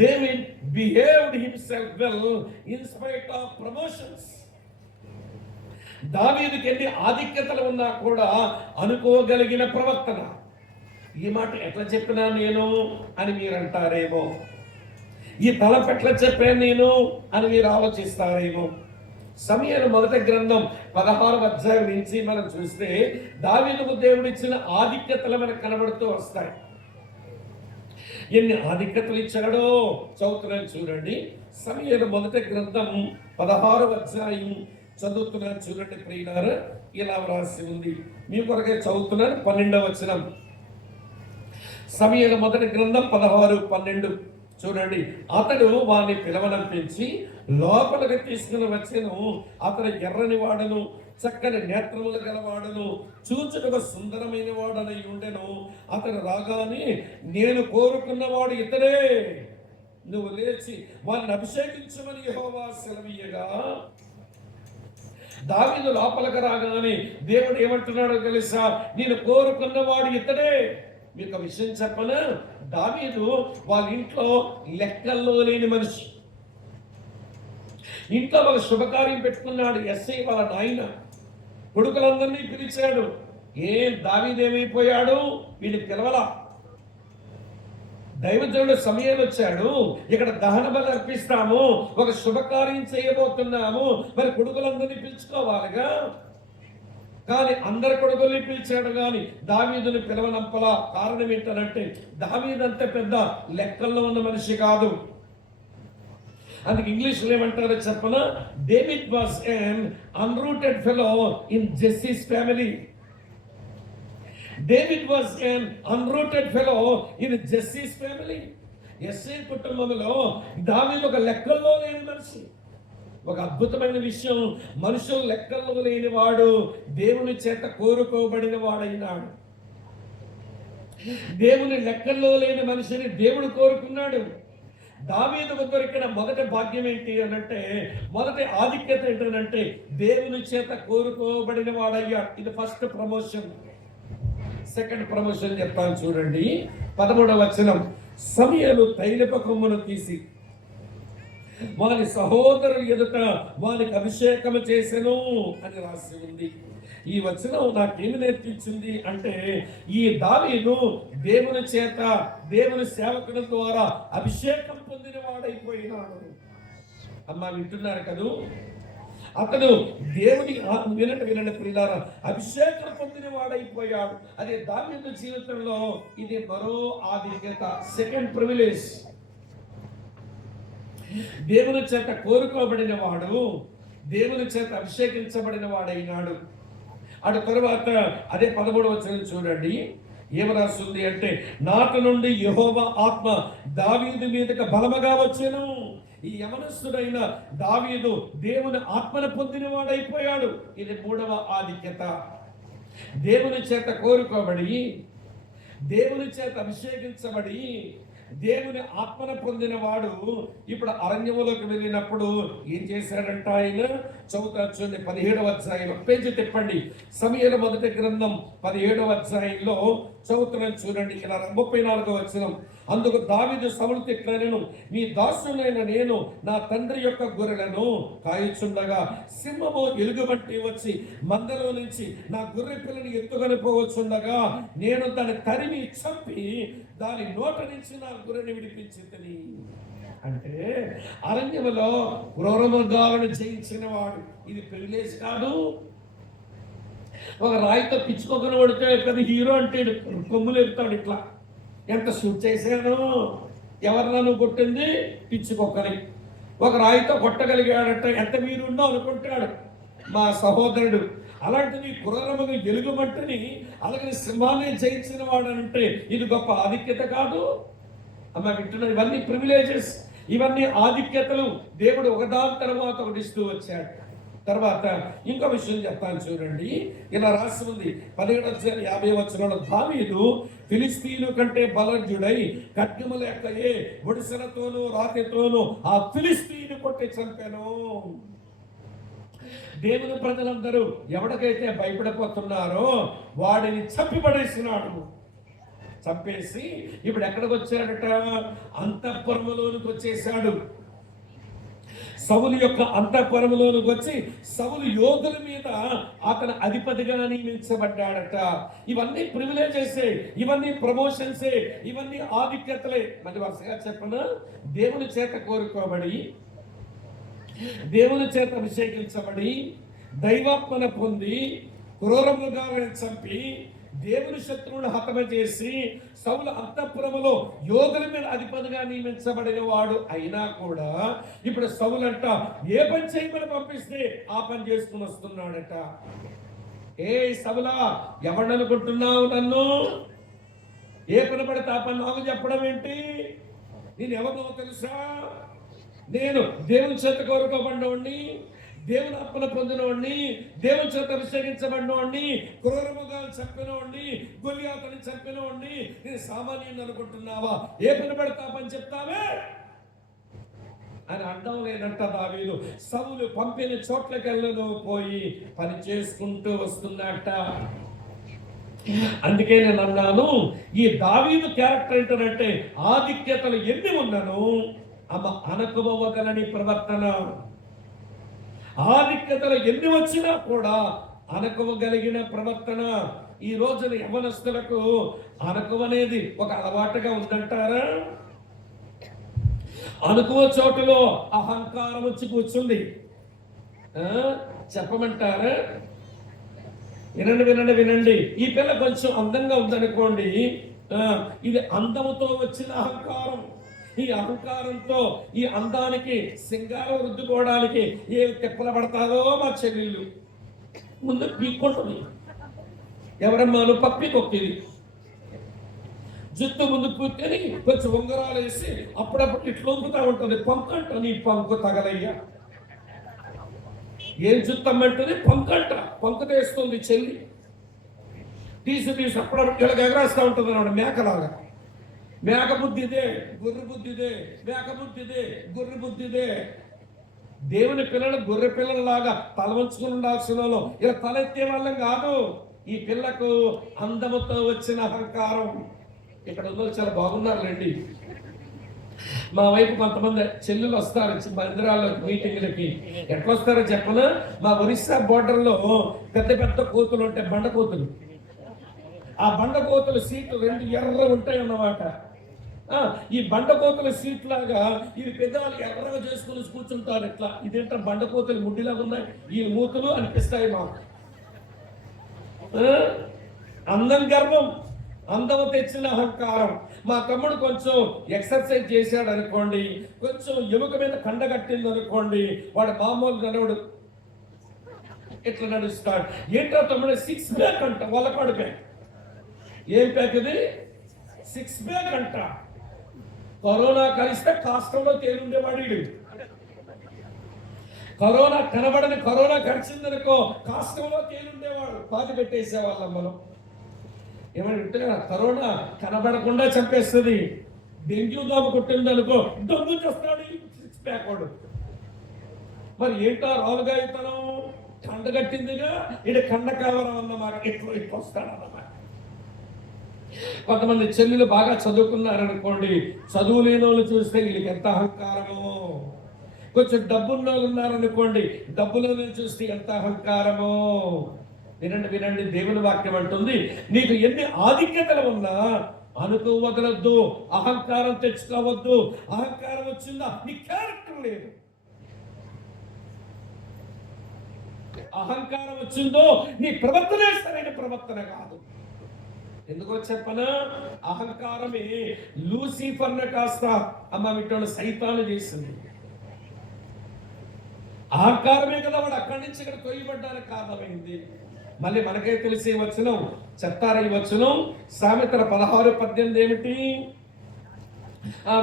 David behaved himself well in spite of promotions. దావీదుకి ఎన్ని ఆధిక్యతలు ఉన్నా కూడా అనుకోగలిగిన ప్రవర్తన. ఈ మాట ఎట్లా చెప్పినా నేను అని మీరు అంటారేమో, ఈ తలపు ఎట్లా చెప్పాను నేను అని మీరు ఆలోచిస్తారేమో. సమూయేలు మొదటి గ్రంథం 16వ అధ్యాయం నుంచి మనం చూస్తే దావీదుకు దేవుడిచ్చిన ఆధిక్యతలు మనకు కనబడుతూ వస్తాయి. ఎన్ని ఆధిక్యతలు ఇచ్చాడో చదువుతున్నాను చూడండి. సమూయేలు మొదటి గ్రంథం 16వ అధ్యాయం చదువుతున్నాను చూడండి ప్రియులారా. ఇలా వ్రాసి ఉంది, మీ కొరకే చదువుతున్నాను. 12వ వచనం, సమూయేలు మొదటి గ్రంథం 16:12 చూడండి. అతడు వారిని పిలవనంపించి లోపలికి తీసుకుని వచ్చెను. అతడు ఎర్రని వాడును, చక్కని నేత్రములు గలవాడును, చూచుటకు సుందరమైన వాడనై ఉండెను. అతడు రాగానే, నేను కోరుకున్నవాడు ఇతడే, నువ్వు లేచి వారిని అభిషేకించమని యెహోవా సెలవీయగా, దావీదు లోపలికి రాగానే దేవుడు ఏమంటున్నాడో తెలుసా? నేను కోరుకున్నవాడు ఇతడే. మీకు విషయం చెప్పనా? దావీదు వాళ్ళ ఇంట్లో లెక్కల్లో లేని మనిషి. ఇంట్లో ఒక శుభకార్యం పెట్టుకున్నాడు. ఎస్ఐ వాళ్ళ నాయన కొడుకులందరినీ పిలిచాడు. దావీదు ఏమైపోయాడు? వీడిని పిలవలా. దైవజనుడు సమూయేలు వచ్చాడు, ఇక్కడ దహన బలి అర్పిస్తాము, ఒక శుభకార్యం చేయబోతున్నాము, మరి కొడుకులందరినీ పిలుచుకోవాలిగా. కానీ అందరి కొడుకుల్ని పిలిచాడు, కానీ దావీదుని పిలవనంపలా. కారణం ఏంటంటే దావీదు అంత పెద్ద లెక్కల్లో ఉన్న మనిషి కాదు. అందుకు ఇంగ్లీష్లో ఏమంటారో చెప్పనా? David was an unrooted fellow in Jesse's family. David was an unrooted fellow in Jesse's family. యెస్సే కుటుంబంలో దావీదు ఒక లెక్కల్లో లేని మనిషి. ఒక అద్భుతమైన విషయం, మనుషులు లెక్కల్లో లేని వాడు దేవుని చేత కోరుకోబడిన వాడైనాడు. దేవుని లెక్కల్లో లేని మనిషిని దేవుడు కోరుకున్నాడు. దావీదు దొరికిన మొదటి భాగ్యం ఏంటి అనంటే, మొదటి ఆధిక్యత ఏంటంటే దేవుని చేత కోరుకోబడిన వాడయ్యాడు. ఇది ఫస్ట్ ప్రమోషన్. సెకండ్ ప్రమోషన్ చెప్తాను చూడండి. 13వ వచనం, సమూయేలు తైలపు కొమ్మును తీసి వారి సహోదరుల ఎదుట వారికి అభిషేకం చేసెను అని రాసి ఉంది. ఈ వచనం నాకేమి నేర్పించింది అంటే, ఈ దావీదు దేవుని చేత, దేవుని సేవకుల ద్వారా అభిషేకం పొందిన వాడైపోయినాడు. అమ్మా వింటున్నారు కదూ? అతడు దేవుని వినండి ప్రియులారా, అభిషేకం పొందిన వాడైపోయాడు. అదే దావీదు జీవితంలో ఇది మరో ఆధిక్యత, సెకండ్ ప్రివిలేజ్. దేవుని చేత కోరుకోబడిన వాడు, దేవుని చేత అభిషేకించబడిన వాడైనాడు. అటు తరువాత అదే 13వ వచనం చూడండి, ఏమరాస్తుంది అంటే, నాటి నుండి యెహోవా ఆత్మ దావీదు మీదకి బలముగా వచ్చెను. ఈ యవనస్తుడైన దావీదు దేవుని ఆత్మను పొందిన వాడైపోయాడు. ఇది 3వ ఆధిక్యత. దేవుని చేత కోరుకోబడి, దేవుని చేత అభిషేకించబడి, దేవుని ఆత్మను పొందిన వాడు ఇప్పుడు అరణ్యములోకి వెళ్ళినప్పుడు ఏం చేశాడంట ఆయన? చదువుతాను 17వ అధ్యాయం, పేజీ తిప్పండి. సమూయేలు మొదటి గ్రంథం 17వ అధ్యాయంలో చదువుతున్నాను చూడండి. ఇలా 34వ వచనం, అందుకు దావీదు సౌలుతో ఇట్లనెను, నీ దాసుడైన నేను నా తండ్రి యొక్క గొర్రెలను కాయుచుండగా సింహము ఎలుగుబంటి వచ్చి మందలో నుంచి నా గొర్రె పిల్లని ఎత్తుకొని పోవచ్చుండగా నేను దాన్ని తరిమి చంపి దాని నోట నుంచి నా గొర్రెని విడిపించింది. అంటే అరణ్యములో క్రూరమృగాలను జయించిన వాడు. ఇది ప్రివిలేజ్ కాదు. ఒక రాయితో పిచ్చుకొకను కొడితే పెద్ద హీరో అంటే కొమ్ములు ఎత్తాడు. ఇట్లా ఎంత షూట్ చేశాను, ఎవరన్నా నువ్వు కొట్టింది? పిచ్చుకొక్కని. ఒక రాయితో కొట్టగలిగాడట, ఎంత వీరుండో అనుకుంటాడు మా సహోదరుడు. అలాంటిది క్రూరముగా ఎలుగుబంటిని, అలాగే సింహాన్ని జయించిన వాడు అంటే ఇది గొప్ప ఆధిక్యత కాదు? అమ్మ వింటున్నా, ఇవన్నీ ప్రివిలేజెస్, ఇవన్నీ ఆధిక్యతలు దేవుడు ఒకదాని తర్వాత ఒకటి ఇస్తూ వచ్చాడు. తర్వాత ఇంకో విషయం చెప్తాను చూడండి. ఇలా రాసి ఉంది 17:50 వచనంలో, దావీదు ఫిలిస్తీను కంటే బలజ్జుడై ఖడ్గముల ఎక్కయే ఒడిసెలతోనూ రాతితోనూ ఆ ఫిలిస్తీను కొట్టి చంపాను. దేవుని ప్రజలందరూ ఎవరికైతే భయపడిపోతున్నారో వాడిని చంపిపడేసినాడు. చంపేసి ఇప్పుడు ఎక్కడికి వచ్చాడట? అంతఃపురములోనికి వచ్చేసాడు. సౌలు యొక్క అంతఃపురములోనికి వచ్చి సౌలు యోధుల మీద అతను అధిపతిగా నియమించబడ్డాడట. ఇవన్నీ ప్రివిలేజెసే, ఇవన్నీ ప్రమోషన్సే, ఇవన్నీ ఆధిక్యతలే. మరి వరుసగా చెప్పను, దేవుని చేత కోరుకోబడి, దేవుని చేత అభిషేకించబడి, దైవాత్మన పొంది, క్రూర మృగాలను చంపి, దేవుని శత్రువును హతమ చేసి, సౌలు అంతఃపురములో యోధుల మీద అధిపతిగా నియమించబడిన వాడు అయినా కూడా ఇప్పుడు సౌలు అంట ఏ పని చేయమని పంపిస్తే ఆ పని చేసుకుని వస్తున్నాడట. ఏ సౌలా, ఎవడనుకుంటున్నావు నన్ను? ఏ పని పడితే ఆ పని నాకు చెప్పడం ఏంటి? నేను ఎవరినో తెలుసా? నేను దేవుని చేత కోరుకోబడినవాడిని, దేవుని ఆత్మను పొందినవాడిని, దేవుని చేత అభిషేకించబడినవాడిని, క్రూరముగాలు చంపినవాడిని, గొలియాతుని చంపినవాడిని. నేను సామాన్యుని అనుకుంటున్నావా? ఏ పని పడితే పని చెప్తావే అని అడ్డం లేదంట దావీదు. సౌలు పంపిన చోట్లకెళ్ళను పోయి పని చేసుకుంటూ వస్తున్నట్ట. అందుకే నేను అన్నాను, ఈ దావీదు క్యారెక్టర్ ఏంటంటే ఆధిక్యతలు ఎన్ని ఉన్నను అనకువగలని ప్రవర్తన. ఆధిక్యతలు ఎన్ని వచ్చినా కూడా అనకువగలిగిన ప్రవర్తన. ఈ రోజున యవనస్తులకు అనకువ అనేది ఒక అలవాటుగా ఉందంటారా? అనుకువ చోటులో అహంకారం వచ్చి కూర్చుంది. చెప్పమంటారా? వినండి వినండి వినండి. ఈ పిల్ల కొంచెం అందంగా ఉందనుకోండి, ఇది అందముతో వచ్చిన అహంకారం. ఈ అహంకారంతో ఈ అందానికి సింగారం రుద్దుకోవడానికి ఏ తిప్పల పడతారో మా చెల్లెళ్ళు. ముందు పీక్కుంటుంది, ఎవరమ్మాను పప్పి కొక్కిది, జుట్టు ముందు కూర్చొని కొంచెం ఉంగరాలు వేసి అప్పుడప్పుడు ఇట్లా వంపుతా ఉంటుంది. పంకంట, నీ పంకు తగలయ్యా. ఏం జుత్తమ్మంటుంది? పంకంట, పంకు తెస్తుంది చెల్లి. తీసి అప్పుడప్పుడు ఎగరేస్తూ ఉంటుంది అన్నమాట, మేకలాగా. మేక బుద్ధిదే, గొర్రె బుద్ధిదే, మేక బుద్ధిదే, గొర్రె బుద్ధిదే. దేవుని పిల్లలు గొర్రె పిల్లలలాగా తల వంచుకుని ఉండాల్సిన వాళ్ళు ఇలా తలెత్తే వాళ్ళం కాదు. ఈ పిల్లకు అందముతో వచ్చిన అహంకారం. ఇక్కడ ఉన్న చాలా బాగున్నారులేండి. మా వైపు కొంతమంది చెల్లెలు వస్తారు మందిరాల్లో మీటింగ్లకి. ఎట్లా వస్తారో చెప్పనా? మా ఒరిస్సా బోర్డర్లో పెద్ద పెద్ద కోతులు ఉంటాయి, బండ కోతులు. ఆ బండ కోతుల సీట్లు రెండు ఎర్ర ఉంటాయి అన్నమాట. ఈ బండకోతుల సీట్ లాగా ఈ పెదాలు ఎర్రగా చేసుకుని కూర్చుంటారు. ఇట్లా ఇదేంట బండకోతులు ముడ్డిలాగా ఉన్నాయి ఈ మూతులు అనిపిస్తాయి మాకు. అందం గర్వం, అందము తెచ్చిన అహంకారం. మా తమ్ముడు కొంచెం ఎక్సర్సైజ్ చేశాడు అనుకోండి, కొంచెం ఎముక మీద కండ కట్టింది అనుకోండి, వాడు మామూలు నడవడు, ఇట్లా నడుస్తాడు. ఏంటో తమ్ముడు 6 ప్యాక్ అంట, వల్లకాడు ప్యాక్. ఏం ప్యాక్ ఇది? 6 ప్యాక్ అంట. కరోనా కలిస్తే కాష్టంలో తేలుండేవాడు. కరోనా కనబడని కరోనా కలిసిందనుకో కాష్టంలో తేలుండేవాడు. పాతి పెట్టేసేవాళ్ళం మనం. ఏమంటే కరోనా కనబడకుండా చంపేస్తుంది. డెంగ్యూ దోమ కొట్టిందనుకో దొంగ చేస్తాడు 6 ప్యాక్ వాడు. మరి ఏంటో రాలుగా ఇతను కండ కట్టిందిగా, ఇది కండ కావరం అన్నమాట. ఇట్లా వస్తాడన్నమాట. కొంతమంది చెల్లెలు బాగా చదువుకున్నారనుకోండి, చదువు లేని వాళ్ళు చూస్తే వీళ్ళకి ఎంత అహంకారమో. కొంచెం డబ్బున్న వాళ్ళు ఉన్నారనుకోండి, డబ్బులో చూస్తే ఎంత అహంకారమో. వినండి వినండి, దేవుని వాక్యం అంటుంది, నీకు ఎన్ని ఆధిక్యతలు ఉన్నా అనుకోవగలద్దు, అహంకారం తెచ్చుకోవద్దు. అహంకారం వచ్చిందా నీ క్యారెక్టర్ లేదు. అహంకారం వచ్చిందో నీ ప్రవర్తనే సరైన ప్రవర్తన కాదు. ఎందుకో చెప్పనా? అహంకారమే లూసిఫర్ను కాస్త అమ్మ విట్టోడు సైతాను చేసింది. అహంకారమే కదా వాడు అక్కడి నుంచి ఇక్కడ తొయ్యబడ్డానికి కారణమైంది. మళ్ళీ మనకే తెలిసి వచనం చెప్తారా? ఈ వచనం సామెతల 16:18 ఏమిటి?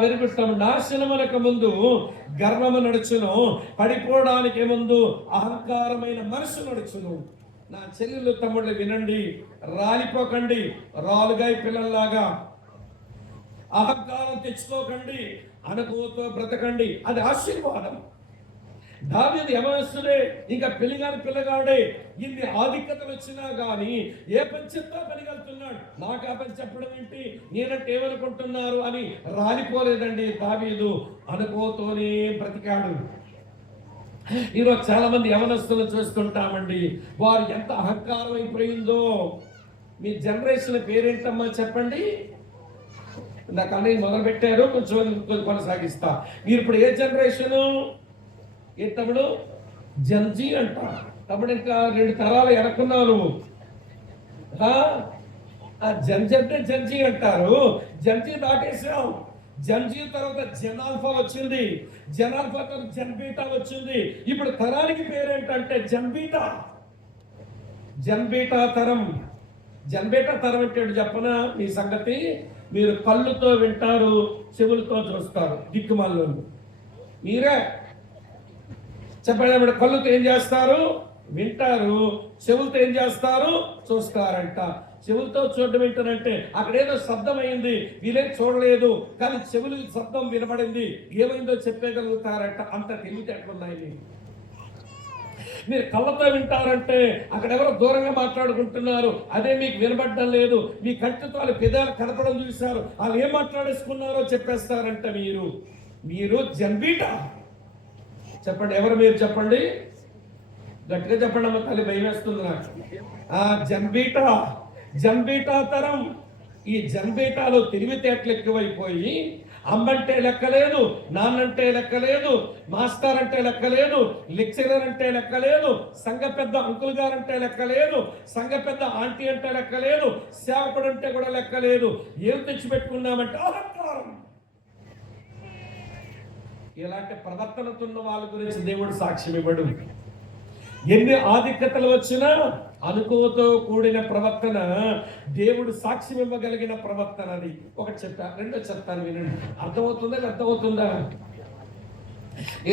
వెరుగుతాం. నాశనమునకు ముందు గర్వము నడుచును, పడిపోవడానికి ముందు అహంకారమైన మనసు నడుచును. నా చెల్లెలు తమ్ముళ్ళు వినండి, రాలిపోకండి, రాలుగాయ పిల్లల్లాగా. అహంకారం తెచ్చుకోకండి, అనుకోతో బ్రతకండి. అది ఆశీర్వాదం. దావీదు యవనస్తుడే, ఇంకా పెళ్లిగాని పిల్లగాడే. ఇన్ని ఆధిక్యతలు వచ్చినా గాని ఏ పంచెంతో పనిగలుగుతున్నాడు. నాకు ఆ పని చెప్పడం ఏంటి, నేనంటే ఏమనుకుంటున్నారు అని రాలిపోలేదండి దావీదు. అనుకోతోనే బ్రతికాడు. ఈరోజు చాలా మంది యవనస్తులు చూస్తుంటామండి, వారు ఎంత అహంకారం అయిపోయిందో. మీ జనరేషన్ పేరేంటమ్మా చెప్పండి. నాకు అన్నీ మొదలు పెట్టారు, కొంచెం కొనసాగిస్తా. మీరు ఇప్పుడు ఏ జనరేషను? ఏ తమ్ముడు? జంజీ అంట. తమ్ముడు ఇంకా 2 తరాలు ఎనక్కున్నావు నువ్వు. జంజీ అంటే జంజీ అంటారు, జంజీ దాటేసాం. జంజీ తర్వాత జనాల్ఫా వచ్చింది, జనాల్ఫా తర్వాత జన్బీటా వచ్చింది. ఇప్పుడు తరానికి పేరేంటంటే జన్బీటా. జన్బీటా తరం. జన్బీటా తరం అంటే చెప్పనా మీ సంగతి? మీరు కళ్ళుతో వింటారు, చెవులతో చూస్తారు. దిక్కుమాల్లో మీరే చెప్పండి. కళ్ళుతో ఏం చేస్తారు? వింటారు. చెవులతో ఏం చేస్తారు? చూస్తారంట. చెవులతో చూడడం ఏంటంటే అక్కడ ఏదో శబ్దం అయింది, వీళ్ళేం చూడలేదు, కానీ చెవులు శబ్దం వినబడింది, ఏమైందో చెప్పగలుగుతారంట. అంత తెలివితేటలున్నాయి. మీరు కళ్ళతో వింటారంటే అక్కడ ఎవరో దూరంగా మాట్లాడుకుంటున్నారు, అదే మీకు వినబడడం లేదు. మీ కంటితో వాళ్ళ పెదాలు కనపడం చూశారు, వాళ్ళు ఏం మాట్లాడేసుకున్నారో చెప్పేస్తారంట. మీరు జన్బీటా. చెప్పండి, ఎవరు మీరు? చెప్పండి, గట్టిగా చెప్పండి అమ్మ, తల్లి భయం వేస్తుంది నాకు. జన్బీటా తరం. ఈ జన్బీటాలో తెలివితేటలు ఎక్కువైపోయి అమ్మంటే లెక్కలేదు, నాన్నంటే లెక్కలేదు, మాస్టర్ అంటే లెక్కలేదు, లెక్చరర్ అంటే లెక్కలేదు, సంఘ పెద్ద అంకుల్ గారు అంటే లెక్కలేదు, సంఘ పెద్ద ఆంటీ అంటే లెక్కలేదు, సేవకుడు అంటే కూడా లెక్కలేదు. ఏం తెచ్చిపెట్టుకున్నామంటే అహంకారం. ఇలాంటి ప్రవర్తనతో ఉన్న వాళ్ళ గురించి దేవుడు సాక్ష్యం ఇవ్వడు. ఎన్ని ఆధిక్యతలు వచ్చినా అనుకోతో కూడిన ప్రవర్తన దేవుడు సాక్ష్యం ఇవ్వగలిగిన ప్రవర్తన. అది ఒకటి చెప్తా, రెండో చెప్తాను వినండి. అర్థమవుతుందా?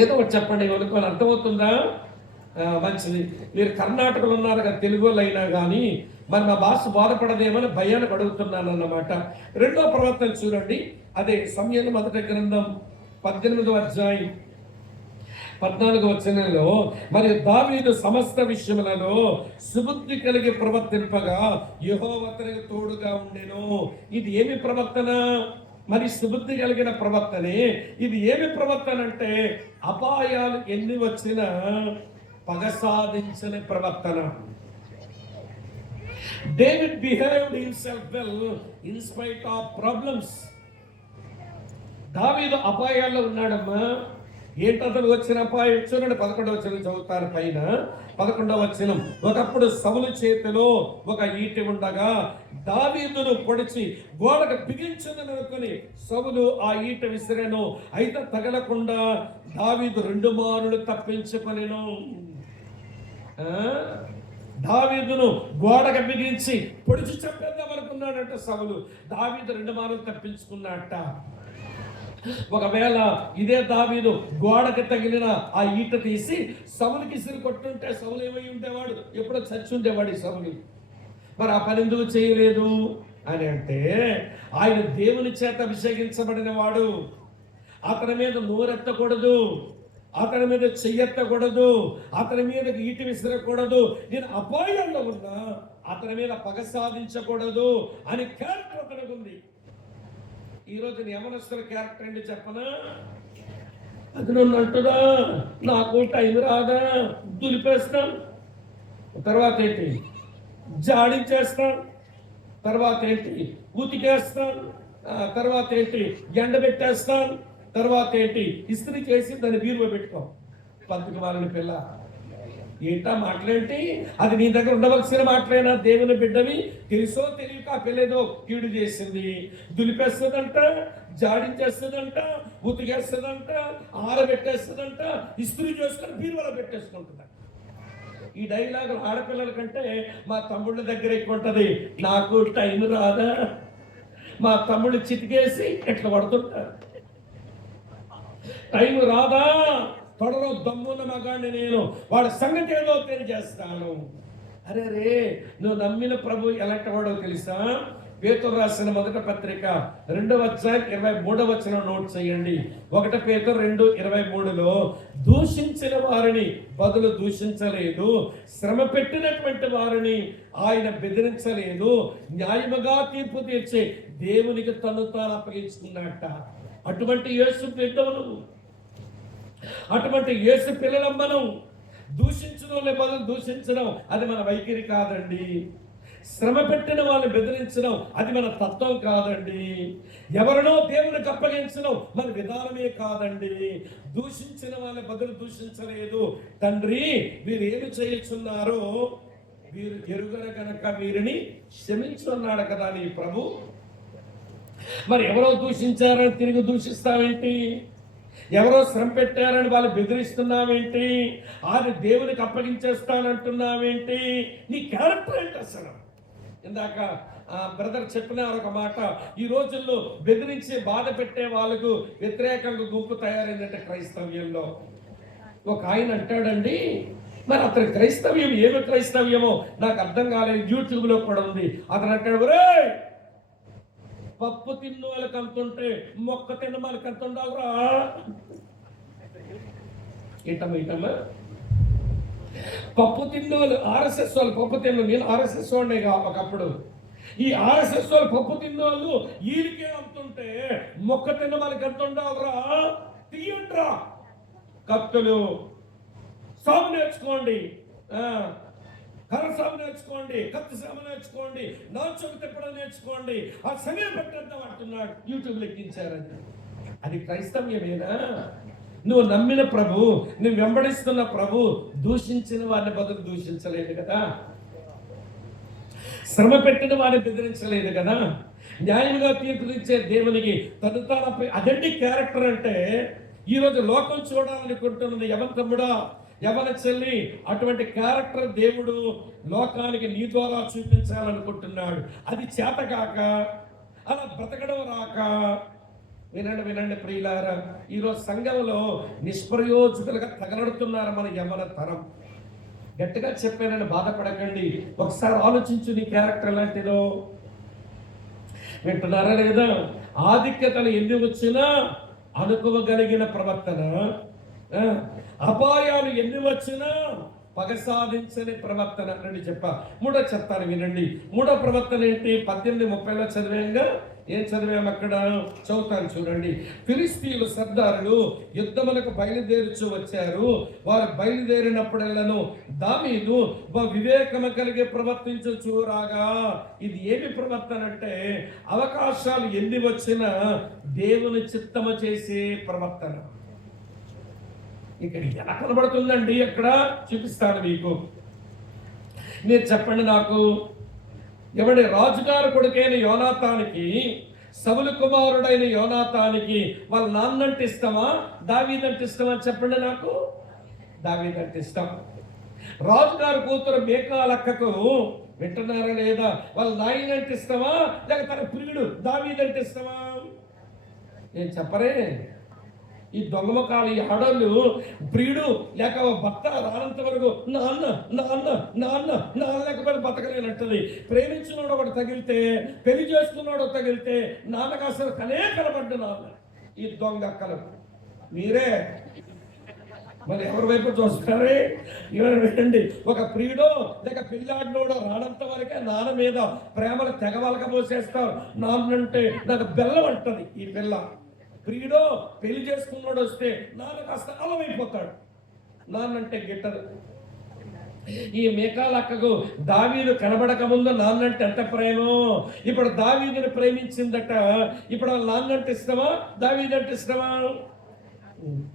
ఏదో ఒకటి చెప్పండి, అనుకోని అర్థమవుతుందా? మంచిది. మీరు కర్ణాటకలో ఉన్నారు కదా, తెలుగు అయినా కానీ మరి మా భాష బాధపడదేమని భయాన్ని అడుగుతున్నాను అన్నమాట. రెండో ప్రవర్తన చూడండి, అదే సమూయేలు మొదటి గ్రంథం 18వ అధ్యాయం 14వ వచనంలో, మరియు దావీదు సమస్త విషయములలో సుబుద్ధి కలిగి ప్రవర్తింపగా యెహోవా అతనికి తోడుగా ఉండెను. ఇది ఏమి ప్రవర్తన? మరి సుబుద్ధి కలిగిన ప్రవర్తనే. ఇది ఏమి ప్రవర్తన అంటే అపాయాలు ఎన్ని వచ్చినా పగ సాధించని ప్రవర్తన. David behaved himself well in spite of problems. దావీదు అపాయాల్లో ఉన్నాడమ్మా. ఏంటతను వచ్చిన అపాయం? చూడండి, 11వ వచనం చదువుతారు పైన. 11వ వచనం, ఒకప్పుడు సౌలు చేతిలో ఒక ఈటె ఉండగా దావీదును పొడిచి గోడకు బిగించదని అనుకుని సౌలు ఆ ఈట విసిరెను. అయితే తగలకుండా దావీదు 2 మారులు తప్పించుకొనెను. దావీదును గోడకు బిగించి పొడిచి చంపేద్దాం అనుకున్నాడంట సౌలు. దావీదు 2 మారులు తప్పించుకున్నట్ట. ఒకవేళ ఇదే దావీదు గోడకి తగిలిన ఆ ఈట తీసి సౌలుకి ఇసిరి కొట్టుంటే సౌలు ఏమై ఉండేవాడు? ఎప్పుడో చచ్చి ఉండేవాడు ఈ సౌలు. మరి ఆ పని ఎందుకు చేయలేదు అని అంటే, ఆయన దేవుని చేత అభిషేకించబడిన వాడు. అతని మీద నోరెత్తకూడదు, అతని మీద చెయ్యెత్తకూడదు, అతని మీద ఈట విసిరకూడదు. నేను అపాయంలో ఉన్నా అతని మీద పగ సాధించకూడదు అని క్యారెక్టర్ అతనికి ఉంది. ఈరోజు యవనస్తుల క్యారెక్టర్ ఏంటి చెప్పనా? అది నన్ను అంటుదా, నాకు టైం రాదా, దులిపేస్తాం. తర్వాత ఏంటి? జాడించేస్తాం. తర్వాత ఏంటి? ఉతికేస్తాం. తర్వాత ఏంటి? ఎండబెట్టేస్తాం. తర్వాత ఏంటి? ఇస్త్రీ చేసి దాన్ని బీరువా పెట్టుకో. పంతుకు వాళ్ళని పిల్ల ఏంటా మాటలేంటి? అది నీ దగ్గర ఉండవలసిన మాటలేనా? దేవుని బిడ్డవి తెలుసో తెలియక ఆ పిల్లేదో కీడు చేసింది. దులిపేస్తుందంట, జాడించేస్తుందంట, ఉతికేస్తుందంట, ఆరబెట్టేస్తుందంట, ఇస్త్రీ చేసుకొని బీరువాలో పెట్టేసుకుంటుందంట. ఈ డైలాగ్ ఆడపిల్లల కంటే మా తమ్ముళ్ళ దగ్గర ఎక్కువ ఉంటుంది. నాకు టైం రాదా, మా తమ్ముళ్ళు చితికేసి ఎట్లా పడుతుంటారు. టైం రాదా, తొడలో దమ్మున్న మగాడిని నేను, వాడి సంగతి ఏదో తెలియజేస్తాను. అరే నువ్వు నమ్మిన ప్రభు ఎలాంటి వాడో తెలుసా? పేతురు రాసిన మొదటి పత్రిక 2వ అధ్యాయం 23వ వచనం నోట్ చేయండి. 1 పేతురు 2:23లో దూషించిన వారిని బదులు దూషించలేదు, శ్రమ పెట్టినటువంటి వారిని ఆయన బెదిరించలేదు, న్యాయముగా తీర్పు తీర్చే దేవునికి తను తాను అప్పగించుకున్నట్ట. అటువంటి యేసు బిడ్డలు, అటువంటి యేసు పిల్లలం మనం. దూషించడం బదులు దూషించడం అది మన వైఖరి కాదండి. శ్రమ పెట్టిన వాళ్ళని బెదిరించడం అది మన తత్వం కాదండి. ఎవరినో దేవునికి అప్పగించడం మన విధానమే కాదండి. దూషించిన వాళ్ళని బదులు దూషించలేదు. తండ్రి వీరు ఏమి చేయుచున్నారో వీరు ఎరుగన కనుక వీరిని క్షమించున్నాడు కదా నీ ప్రభు. మరి ఎవరో దూషించారని తిరిగి దూషిస్తావేంటి? ఎవరో శ్రమ పెట్టారని వాళ్ళు బెదిరిస్తున్నావేంటి? అది దేవునికి అప్పగించేస్తానంటున్నావేంటి? నీ క్యారెక్టర్ ఏంటి అసలు? ఇందాక బ్రదర్ చెప్పిన ఒక మాట, ఈ రోజుల్లో బెదిరించి బాధ పెట్టే వాళ్ళకు వ్యతిరేకంగా గుంపు తయారైందంటే క్రైస్తవ్యంలో. ఒక ఆయన అంటాడండి, మరి అతని క్రైస్తవ్యం ఏమి క్రైస్తవ్యమో నాకు అర్థం కాలేదు. యూట్యూబ్లో కూడా ఉంది. అతను అంటాడు, ఒరే పప్పు తిన్న వాళ్ళకి అంతుంటే మొక్క తిన్న వాళ్ళకి అంత ఉండవురా. ఏంటమ్మా పప్పు తిన్న వాళ్ళు, ఆర్ఎస్ఎస్ వాళ్ళు పప్పు తిన్న, నేను ఆర్ఎస్ఎస్ వాడినే ఒకప్పుడు. ఈ ఆర్ఎస్ఎస్ వాళ్ళు పప్పు తిన్న వాళ్ళు వీళ్ళకే అంతుంటే మొక్క తిన్న వాళ్ళకి ఎంత ఉండవురా. తీయండ్రా కత్తులు, సాగు నేర్చుకోండి, కర్ర సాగు నేర్చుకోండి, కత్తి సాగు నేర్చుకోండి, నాచొక తిప్పడం నేర్చుకోండి, ఆ సమయం పెట్టంతా వాడుతున్నాడు. యూట్యూబ్ లెక్కించారని. అది క్రైస్తవ్యమేనా? నువ్వు నమ్మిన ప్రభు, నువ్వు వెంబడిస్తున్న ప్రభు దూషించిన వారిని బదులు దూషించలేదు కదా, శ్రమ పెట్టిన వారిని బెదిరించలేదు కదా, న్యాయంగా తీర్పునిచ్చే దేవునికి తను తాను. అదండి క్యారెక్టర్ అంటే. ఈరోజు లోకం చూడాలనుకుంటున్నది యవన తమ్ముడా, యవన చెల్లి, అటువంటి క్యారెక్టర్ దేవుడు లోకానికి నీ ద్వారా చూపించాలనుకుంటున్నాడు. అది చేతకాక, అలా బ్రతకడం రాక. వినండి ప్రియులారా, ఈరోజు సంఘంలో నిష్ప్రయోజకులుగా తగలడుతున్నారు మన యవన తరం. గట్టిగా చెప్పానని బాధపడకండి. ఒకసారి ఆలోచించు, నీ క్యారెక్టర్ ఎలాంటిదో. వింటున్నారా లేదా? ఆధిక్యతలు ఎన్ని వచ్చినా అనుకోగలిగిన ప్రవర్తన, అపాయాలు ఎన్ని వచ్చినా పగ సాధించని ప్రవర్తన అని చెప్పా. మూడో చెప్తాను వినండి. మూడో ప్రవర్తన ఏంటి? 18:30లో చదివేంగా. ఏం చదివాము అక్కడ? చదువుతాను చూడండి. ఫిలిస్తీయులు సర్దారులు యుద్ధములకు బయలుదేరుచు వచ్చారు. వారు బయలుదేరినప్పుడెల్లను దావీదు వివేకము కలిగి ప్రవర్తించు రాగా. ఇది ఏమి ప్రవర్తన అంటే, అవకాశాలు ఎన్ని వచ్చినా దేవుని చిత్తము చేసే ప్రవర్తన. ఇక్కడ ఎలా కనబడుతుందండి? అక్కడ చూపిస్తాను మీకు. మీరు చెప్పండి నాకు. ఎవడి రాజుగారు కొడుకైన యోనాతానికి, సౌలు కుమారుడైన యోనాతానికి వాళ్ళ నాన్నంటే ఇష్టమా, దావీదంటే ఇష్టమా? చెప్పండి నాకు. దావీదంటే ఇష్టం. రాజుగారు కూతురు మీకాలక్కకు, వింటున్నారా లేదా, వాళ్ళ నాయనంటే ఇష్టమా లేక తన ప్రియుడు దావీదంటే ఇష్టమా? నేను చెప్పరే. ఈ దొంగమకాలు, ఈ ఆడోళ్ళు ప్రియుడు లేక భర్త రానంత వరకు నాన్న నాన్న నాన్న నాన్న లేకపోతే బతకలేనట్టది. ప్రేమించినోడు ఒకటి తగిలితే, పెళ్లి చేసుకున్నాడు తగిలితే నాన్నకు అసలు కనబడ్డ నాన్న. ఈ దొంగ అక్కలు మీరే. మరి ఎవరి వైపు చూస్తారే? వినండి, ఒక ప్రియుడో లేక పిల్లాడినోడో రానంత వరకే నాన్న మీద ప్రేమలు తెగవలక పోసేస్తారు. నాన్నంటే నాకు బెల్లం అంటది ఈ పిల్ల. ప్రియుడో పెళ్లి చేసుకున్నాడు వస్తే నాన్న కాస్త అలమైపోతాడు. నాన్నంటే గిట్టదు. ఈ మీకాలక్కకు దావీదు కనబడక ముందు నాన్నంటే ఎంత ప్రేమో. ఇప్పుడు దావీదుని ప్రేమించిందట. ఇప్పుడు వాళ్ళ నాన్నంటే ఇష్టమా, దావీదంటే ఇష్టమా?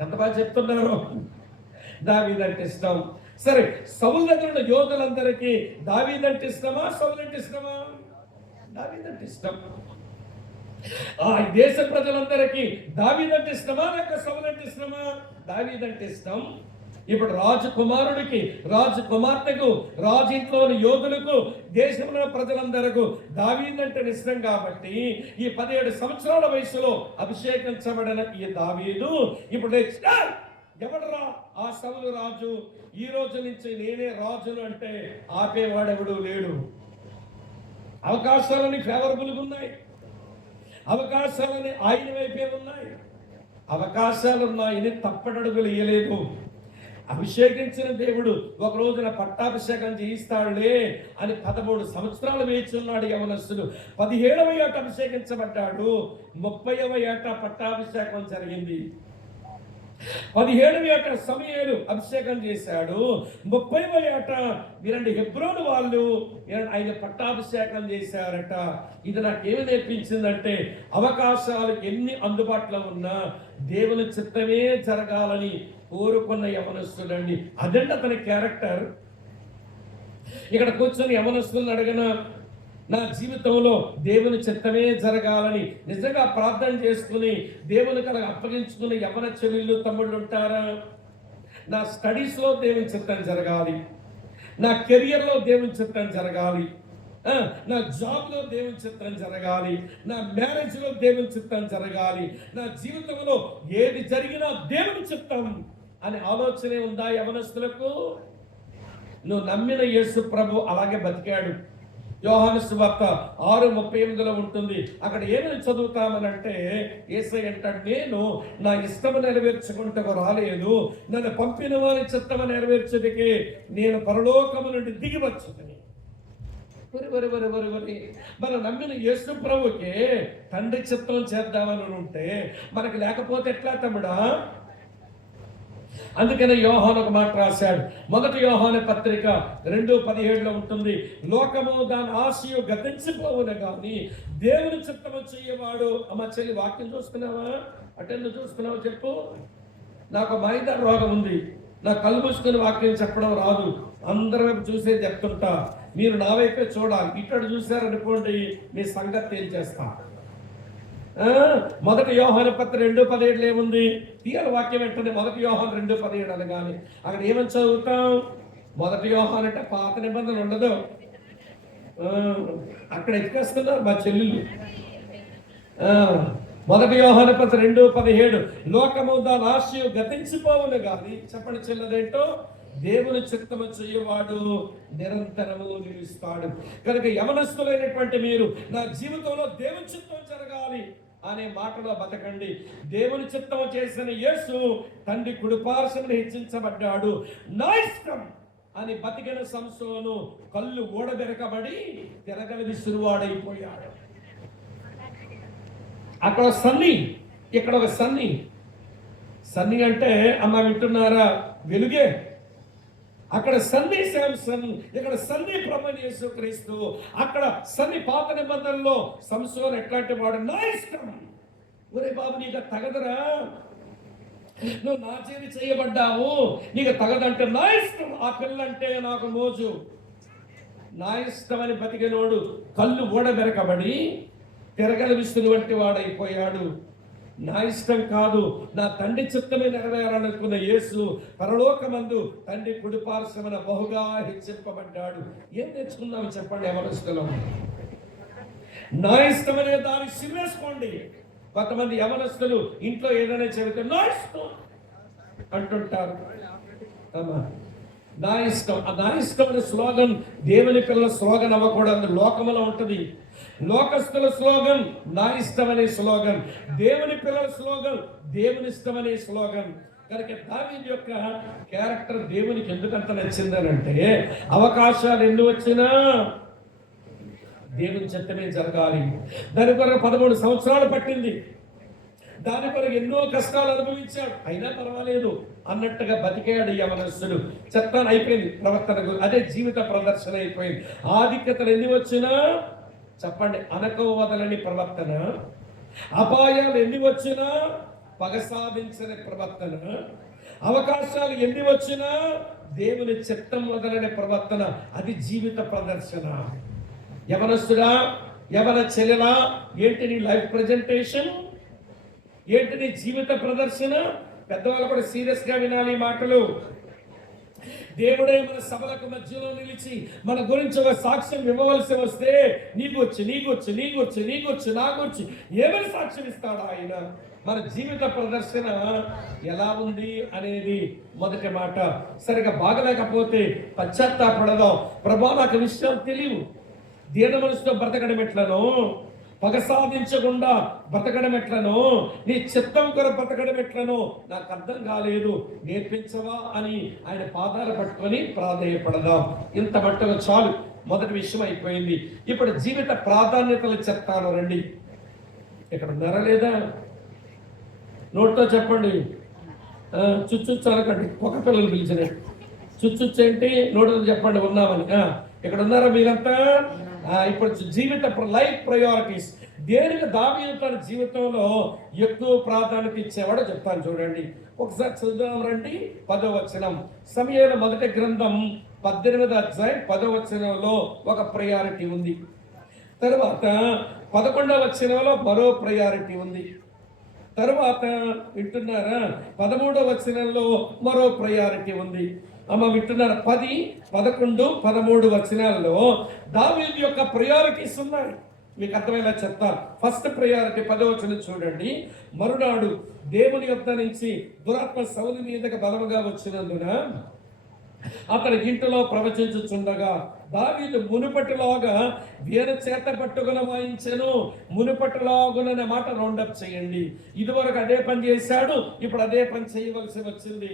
ఎంత బాగా చెప్తున్నారు. దావీదంటే ఇష్టం. సరే, సౌలు దగ్గర ఉన్న యోధులందరికీ దావీదంటే ఇష్టమా, సౌలంటే ఇష్టమా? దావీదంటే ఇష్టం. ఆ దేశ ప్రజలందరికీ దావీదంటే ఇష్టమా లేక సౌలంటే ఇష్టమా? దావీదంటే ఇష్టం. ఇప్పుడు రాజకుమారుడికి, రాజకుమార్తెకు, రాజింట్లోని యోధులకు, దేశంలో ప్రజలందరకు దావీదంటే ఇష్టం. కాబట్టి ఈ 17 సంవత్సరాల వయసులో అభిషేకించబడిన ఈ దావీదు ఇప్పుడు ఎవడరా ఆ సౌలు రాజు, ఈ రోజు నుంచి నేనే రాజును అంటే ఆపేవాడెవడు లేడు. అవకాశాలని ఫేవరబుల్గా ఉన్నాయి, అవకాశాలని ఆయన వైపే ఉన్నాయి. అవకాశాలు ఉన్నాయని తప్పటడుగులు వేయలేదు. అభిషేకించిన దేవుడు ఒక రోజున పట్టాభిషేకం చేయిస్తాడులే అని 13 సంవత్సరాలు వేచున్నాడు యవనస్తుడు. 17వ ఏట అభిషేకించబడ్డాడు. 30వ ఏట పట్టాభిషేకం జరిగింది. 17వ ఏట సమూయేలు అభిషేకం చేశాడు. 30వ ఏట వీరండి హెబ్రోను వాళ్ళు ఆయన పట్టాభిషేకం చేశారట. ఇది నాకేమి నేర్పించిందంటే, అవకాశాలు ఎన్ని అందుబాటులో ఉన్నా దేవుని చిత్తమే జరగాలని కోరుకున్న యవనస్తుడండి. అదండి అతని క్యారెక్టర్. ఇక్కడ కూర్చొని యవనస్తులను అడగన, నా జీవితంలో దేవుని చిత్తమే జరగాలని నిజంగా ప్రార్థన చేసుకుని దేవునికి అలా అప్పగించుకుని యవన చెల్లెళ్ళు తమ్ముళ్ళు ఉంటారా? నా స్టడీస్లో దేవుని చిత్తం జరగాలి, నా కెరియర్లో దేవుని చిత్తం జరగాలి, నా జాబ్లో దేవుని చిత్తం జరగాలి, నా మ్యారేజ్లో దేవుని చిత్తం జరగాలి, నా జీవితంలో ఏది జరిగినా దేవుని చిత్తం అనే ఆలోచనే ఉందా యవనస్తులకు? నువ్వు నమ్మిన యేసు ప్రభు అలాగే బతికాడు. యోహాను సువార్త 6:38 ఉంటుంది. అక్కడ ఏమని చదువుతామనంటే, యేసయ్య అంటాడు, నేను నా ఇష్టము నెరవేర్చుకుంటూ రాలేదు, నన్ను పంపిన వారి చిత్తము నెరవేర్చుటకే నేను పరలోకము నుండి దిగి వచ్చుదని. మనం నమ్మిన యేసు ప్రభుకే తండ్రి చిత్తం చేద్దామని ఉంటే మనకి లేకపోతే ఎట్లా తమ్ముడా? అందుకనే యోహాను ఒక మాట రాశాడు. 1 యోహాను పత్రిక 2:17 ఉంటుంది, లోకము దాని ఆశయు గతించిపోవును గాని దేవుని చిత్తము చేయవాడు. అమ్మ చెల్లి వాక్యం చూస్తున్నావా? అటెందు చూస్తున్నావు చెప్పు. నాకు మైదా రోగం ఉంది, నా కళ్ళు మూసుకొని వాక్యం చెప్పడం రాదు, అందరి వైపు చూసే చెప్తుంటా, మీరు నా వైపే చూడాలి. ఇటు చూశారనుకోండి మీ సంగతి ఏం చేస్తా. 1 యోహాను పత్రిక 2:17 ఏముంది? తీయాల వాక్యం వెంటనే 1 యోహాను 2:17 అనగానే అక్కడ ఏమని చదువుతాం? 1 యోహాను అంటే పాత నిబంధన ఉండదు. అక్కడ ఎక్కేస్తున్నారు మా చెల్లెళ్ళు. 1 యోహాను పత్రిక 2:17 లోకము దాని ఆశయు గతించిపోవును గాని, చెప్పండి చెల్లదేంటో, దేవుని చిత్తము చేయవాడు నిరంతరము నిలుస్తాడు. కనుక యవనస్తులైనటువంటి మీరు నా జీవితంలో దేవుని చిత్తం జరగాలి అనే మాటలో బతకండి. దేవుని చిత్తం చేసిన యేసు తండ్రి కుడిపార్శ్వమున హెచ్చించబడ్డాడు. నా ఇష్టం అని బతికిన సంసోను కళ్ళు ఊడబెరకబడి తిరగల విసురువాడైపోయాడు. అక్కడ సన్ని, ఇక్కడ ఒక సన్ని. సన్ని అంటే అమ్మ వింటున్నారా? వెలుగే. అక్కడ సన్ని శాంసన్, ఇక్కడ సన్ని ప్రభువైన యేసుక్రీస్తు. అక్కడ సన్ని పాత నిబంధనలో సంసోను ఎట్లాంటి వాడు? నా ఇష్టం. ఒరే బాబు, నీకు తగదరా, నువ్వు నా చేతి చేయబడ్డావు, నీకు తగదంటే నా ఇష్టం. ఆ పిల్లంటే నాకు మోజు. నా ఇష్టమని బతికినోడు కళ్ళు ఊడబెరకబడి తిరగల విసురు వంటి వాడైపోయాడు. నా ఇష్టం కాదు, నా తండ్రి చిత్తమే నెరవేరాలనుకున్న యేసు పరలోకమందు తండ్రి కుడిపార్శ్వమున బహుగా హెచ్చింపబడ్డాడు. ఏం నేర్చుకున్నాము చెప్పండి యవనస్తులం? నా ఇష్టమనే దాన్ని సిరివేసుకోండి. కొంతమంది యవనస్తులు ఇంట్లో ఏదైనా చెబితే నా ఇష్టం అంటుంటారు. నా ఇష్టం, ఆ నా ఇష్టం అనే స్లోగన్ దేవుని పిల్లల స్లోగన్ అవ్వకూడదు. లోకములో ఉంటుంది. లోకస్తుల స్లోగన్ నా ఇష్టం అనే స్లోగన్, దేవుని పిల్లల స్లోగన్ దేవుని ఇష్టం అనే స్లోగన్. కనుక దావీదు యొక్క క్యారెక్టర్ దేవునికి ఎందుకంత నచ్చిందనంటే, అవకాశాలు ఎన్ని వచ్చినా దేవుని చిత్తమే జరగాలి. దాని కొరకు 13 సంవత్సరాలు పట్టింది. దాని కొరకు ఎన్నో కష్టాలు అనుభవించాడు. అయినా పర్వాలేదు అన్నట్టుగా బతికాడు యవనస్తుడు. చెప్తాను, అయిపోయింది ప్రవర్తనకు. అదే జీవిత ప్రదర్శన అయిపోయింది. ఆధిక్యతలు ఎన్ని వచ్చినా చెప్పండి, అనకవ వదలని ప్రవర్తన. అపాయాలు ఎన్ని వచ్చినా పగ సాధించని ప్రవర్తన. అవకాశాలు ఎన్ని వచ్చినా దేవుని చిత్తం వదలని ప్రవర్తన. అది జీవిత ప్రదర్శన. యవనస్తుడా, యవన చెల్లెలా, ఏంటి నీ లైఫ్ ప్రజెంటేషన్? ఏంటి నీ జీవిత ప్రదర్శన? పెద్దవాళ్ళు కూడా సీరియస్ గా వినాలి మాటలు. దేవుడే మన సభలకు మధ్యలో నిలిచి మన గురించి ఒక సాక్ష్యం ఇవ్వవలసి వస్తే నాకొచ్చి ఏమని సాక్ష్యం ఇస్తాడు ఆయన? మన జీవిత ప్రదర్శన ఎలా ఉంది అనేది మొదటి మాట. సరిగా బాగలేకపోతే పశ్చాత్తాపడదాం. ప్రభా, నాకు విషయం తెలియదు, దీన మనసుతో బ్రతకడం ఎట్లనో, పగ సాధించకుండా బ్రతకడం ఎట్లనో, నీ చిత్తం కొరకు బ్రతకడం ఎట్లనో నాకు అర్థం కాలేదు, నేర్పించవా అని ఆయన పాదాలు పట్టుకొని ప్రాధేయపడదాం. ఇంత మట్టుగా చాలు. మొదటి విషయం అయిపోయింది. ఇప్పుడు జీవిత ప్రాధాన్యతలు చెప్తాను రండి. ఇక్కడ ఉన్నారా లేదా? నోట్తో చెప్పండి. చుచ్చు అనకండి, ఒక పిల్లలు పిలిచినట్టు. చుచ్చు ఏంటి? నోటితో చెప్పండి ఉన్నామని. ఇక్కడ ఉన్నారా మీరంతా? ఇప్పుడు జీవిత లైఫ్ ప్రయారిటీస్ దేనికి దావీదు తన జీవితంలో ఎక్కువ ప్రాధాన్యత ఇచ్చేవాడో చెప్తాను చూడండి. ఒకసారి చదువుదాం రండి. 10వ వచనం, సమూయేలు మొదటి గ్రంథం 18వ అధ్యాయం 10వ వచనంలో ఒక ప్రయారిటీ ఉంది. తర్వాత 11వ వచనంలో మరో ప్రయారిటీ ఉంది. తర్వాత వింటున్నారా? 13వ వచనంలో మరో ప్రయారిటీ ఉంది. అమ్మ వింటున్నారా? 10, 11, 13 వచనాల్లో దావీదు యొక్క ప్రయారిటీస్ ఉన్నాయి. మీకు అర్థమయ్యేలా చెప్తారు. ఫస్ట్ ప్రయారిటీ 10వ వచనం చూడండి. మరునాడు దేవుని యొద్ద నుంచి దురాత్మ సౌలు మీదకి బలముగా వచ్చినందున అతని ఇంటిలో ప్రవచించుచుండగా దావీదు మునుపటిలాగా వీణ చేత పట్టుకుని వాయించెను. మునుపటిలాగుననే మాట రౌండప్ చేయండి. ఇదివరకు అదే పని చేశాడు, ఇప్పుడు అదే పని చేయవలసి వచ్చింది.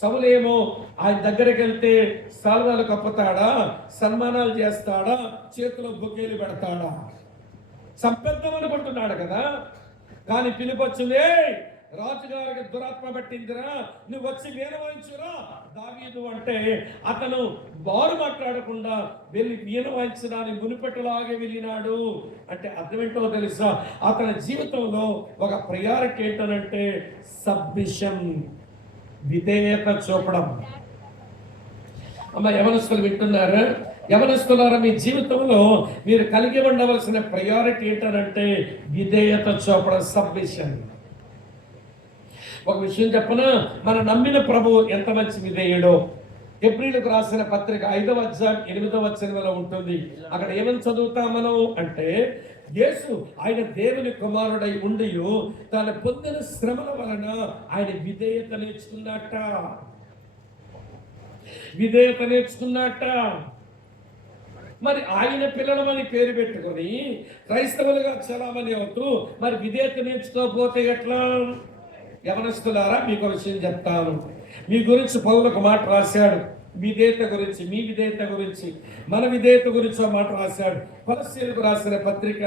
సౌలేమో ఆయన దగ్గరికి వెళ్తే సాల్వాలు కప్పుతాడా, సన్మానాలు చేస్తాడా, చేతిలో బొకేలు పెడతాడా? చంపేద్దాం అనుకుంటున్నాడు కదా. కానీ పిలిపొచ్చింది, రాజుగారికి దురాత్మ పట్టిందిరా, నువ్వు వచ్చి వీణ వాయించురా దావీదు అంటే అతను వారు మాట్లాడకుండా వెళ్ళి వీణ వాయించడానికి మునిపెట్టులాగే వెళ్ళినాడు. అంటే అర్థమేంటో తెలుసా? అతని జీవితంలో ఒక ప్రయారిటీ ఏంటనంటే సబ్మిషన్, విధేయత చూపడం. అమ్మ యవనస్తులు వింటున్నారా? యవనస్తులారా, మీ జీవితంలో మీరు కలిగి ఉండవలసిన ప్రయారిటీ ఏంటనంటే విధేయత చూపడం, సబ్మిషన్. ఒక విషయం చెప్పనా? మన నమ్మిన ప్రభువు ఎంత మంచి విధేయుడో. హెబ్రీయులకు రాసిన పత్రిక 5వ అధ్యాయం 8వ వచనంలో ఉంటుంది. అక్కడ ఏమని చదువుతాం మనం అంటే, యేసు ఆయన దేవుని కుమారుడై ఉండి తాను పొందిన శ్రమల వలన ఆయన విధేయత నేర్చుకున్నట్ట. విధేయత నేర్చుకున్నట్ట. మరి ఆయన పిల్లలమని పేరు పెట్టుకొని క్రైస్తవులుగా చలామణి అవుతూ మరి విధేయత నేర్చుకోకపోతే ఎట్లా? యవనస్తులారా, మీకు విషయం చెప్తాను. మీ గురించి పౌలు ఒక మాట రాశాడు. విధేయత గురించి, మీ విధేయత గురించి, మన విధేయత గురించి ఒక మాట రాశాడు. కొలస్సీలకు రాసిన పత్రిక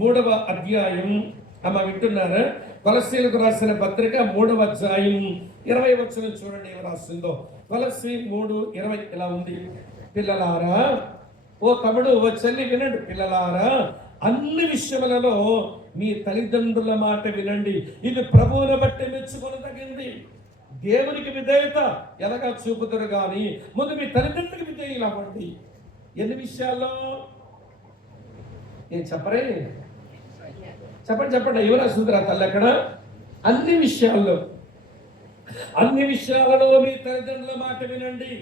3వ అధ్యాయం. అమ్మ వింటున్నారా? కొలస్సీలకు రాసిన పత్రిక 3వ అధ్యాయం 20వ వచనం చూడండి ఏమి రాస్తుందో. కొలస్సీ 3:20 ఇలా ఉంది. పిల్లలారా, ఓ తమ్ముడు, ఓ చెల్లి వినండి. పిల్లలారా, అన్ని విషయములలో మీ తల్లిదండ్రుల మాట వినండి, ఇది ప్రభువుని బట్టి మెచ్చుకొనదగింది. దేవునికి విధేయత ఎలాగా చూపుతారు కానీ ముందు మీ తల్లిదండ్రులకు విధేయులు అవ్వండి. ఎన్ని విషయాల్లో? ఏం చెప్పరే? చెప్పండి చెప్పండి. ఎవరా సుందరా తల్లి అక్కడ? అన్ని విషయాల్లో, అన్ని విషయాలలో మీ తల్లిదండ్రుల మాట వినండి.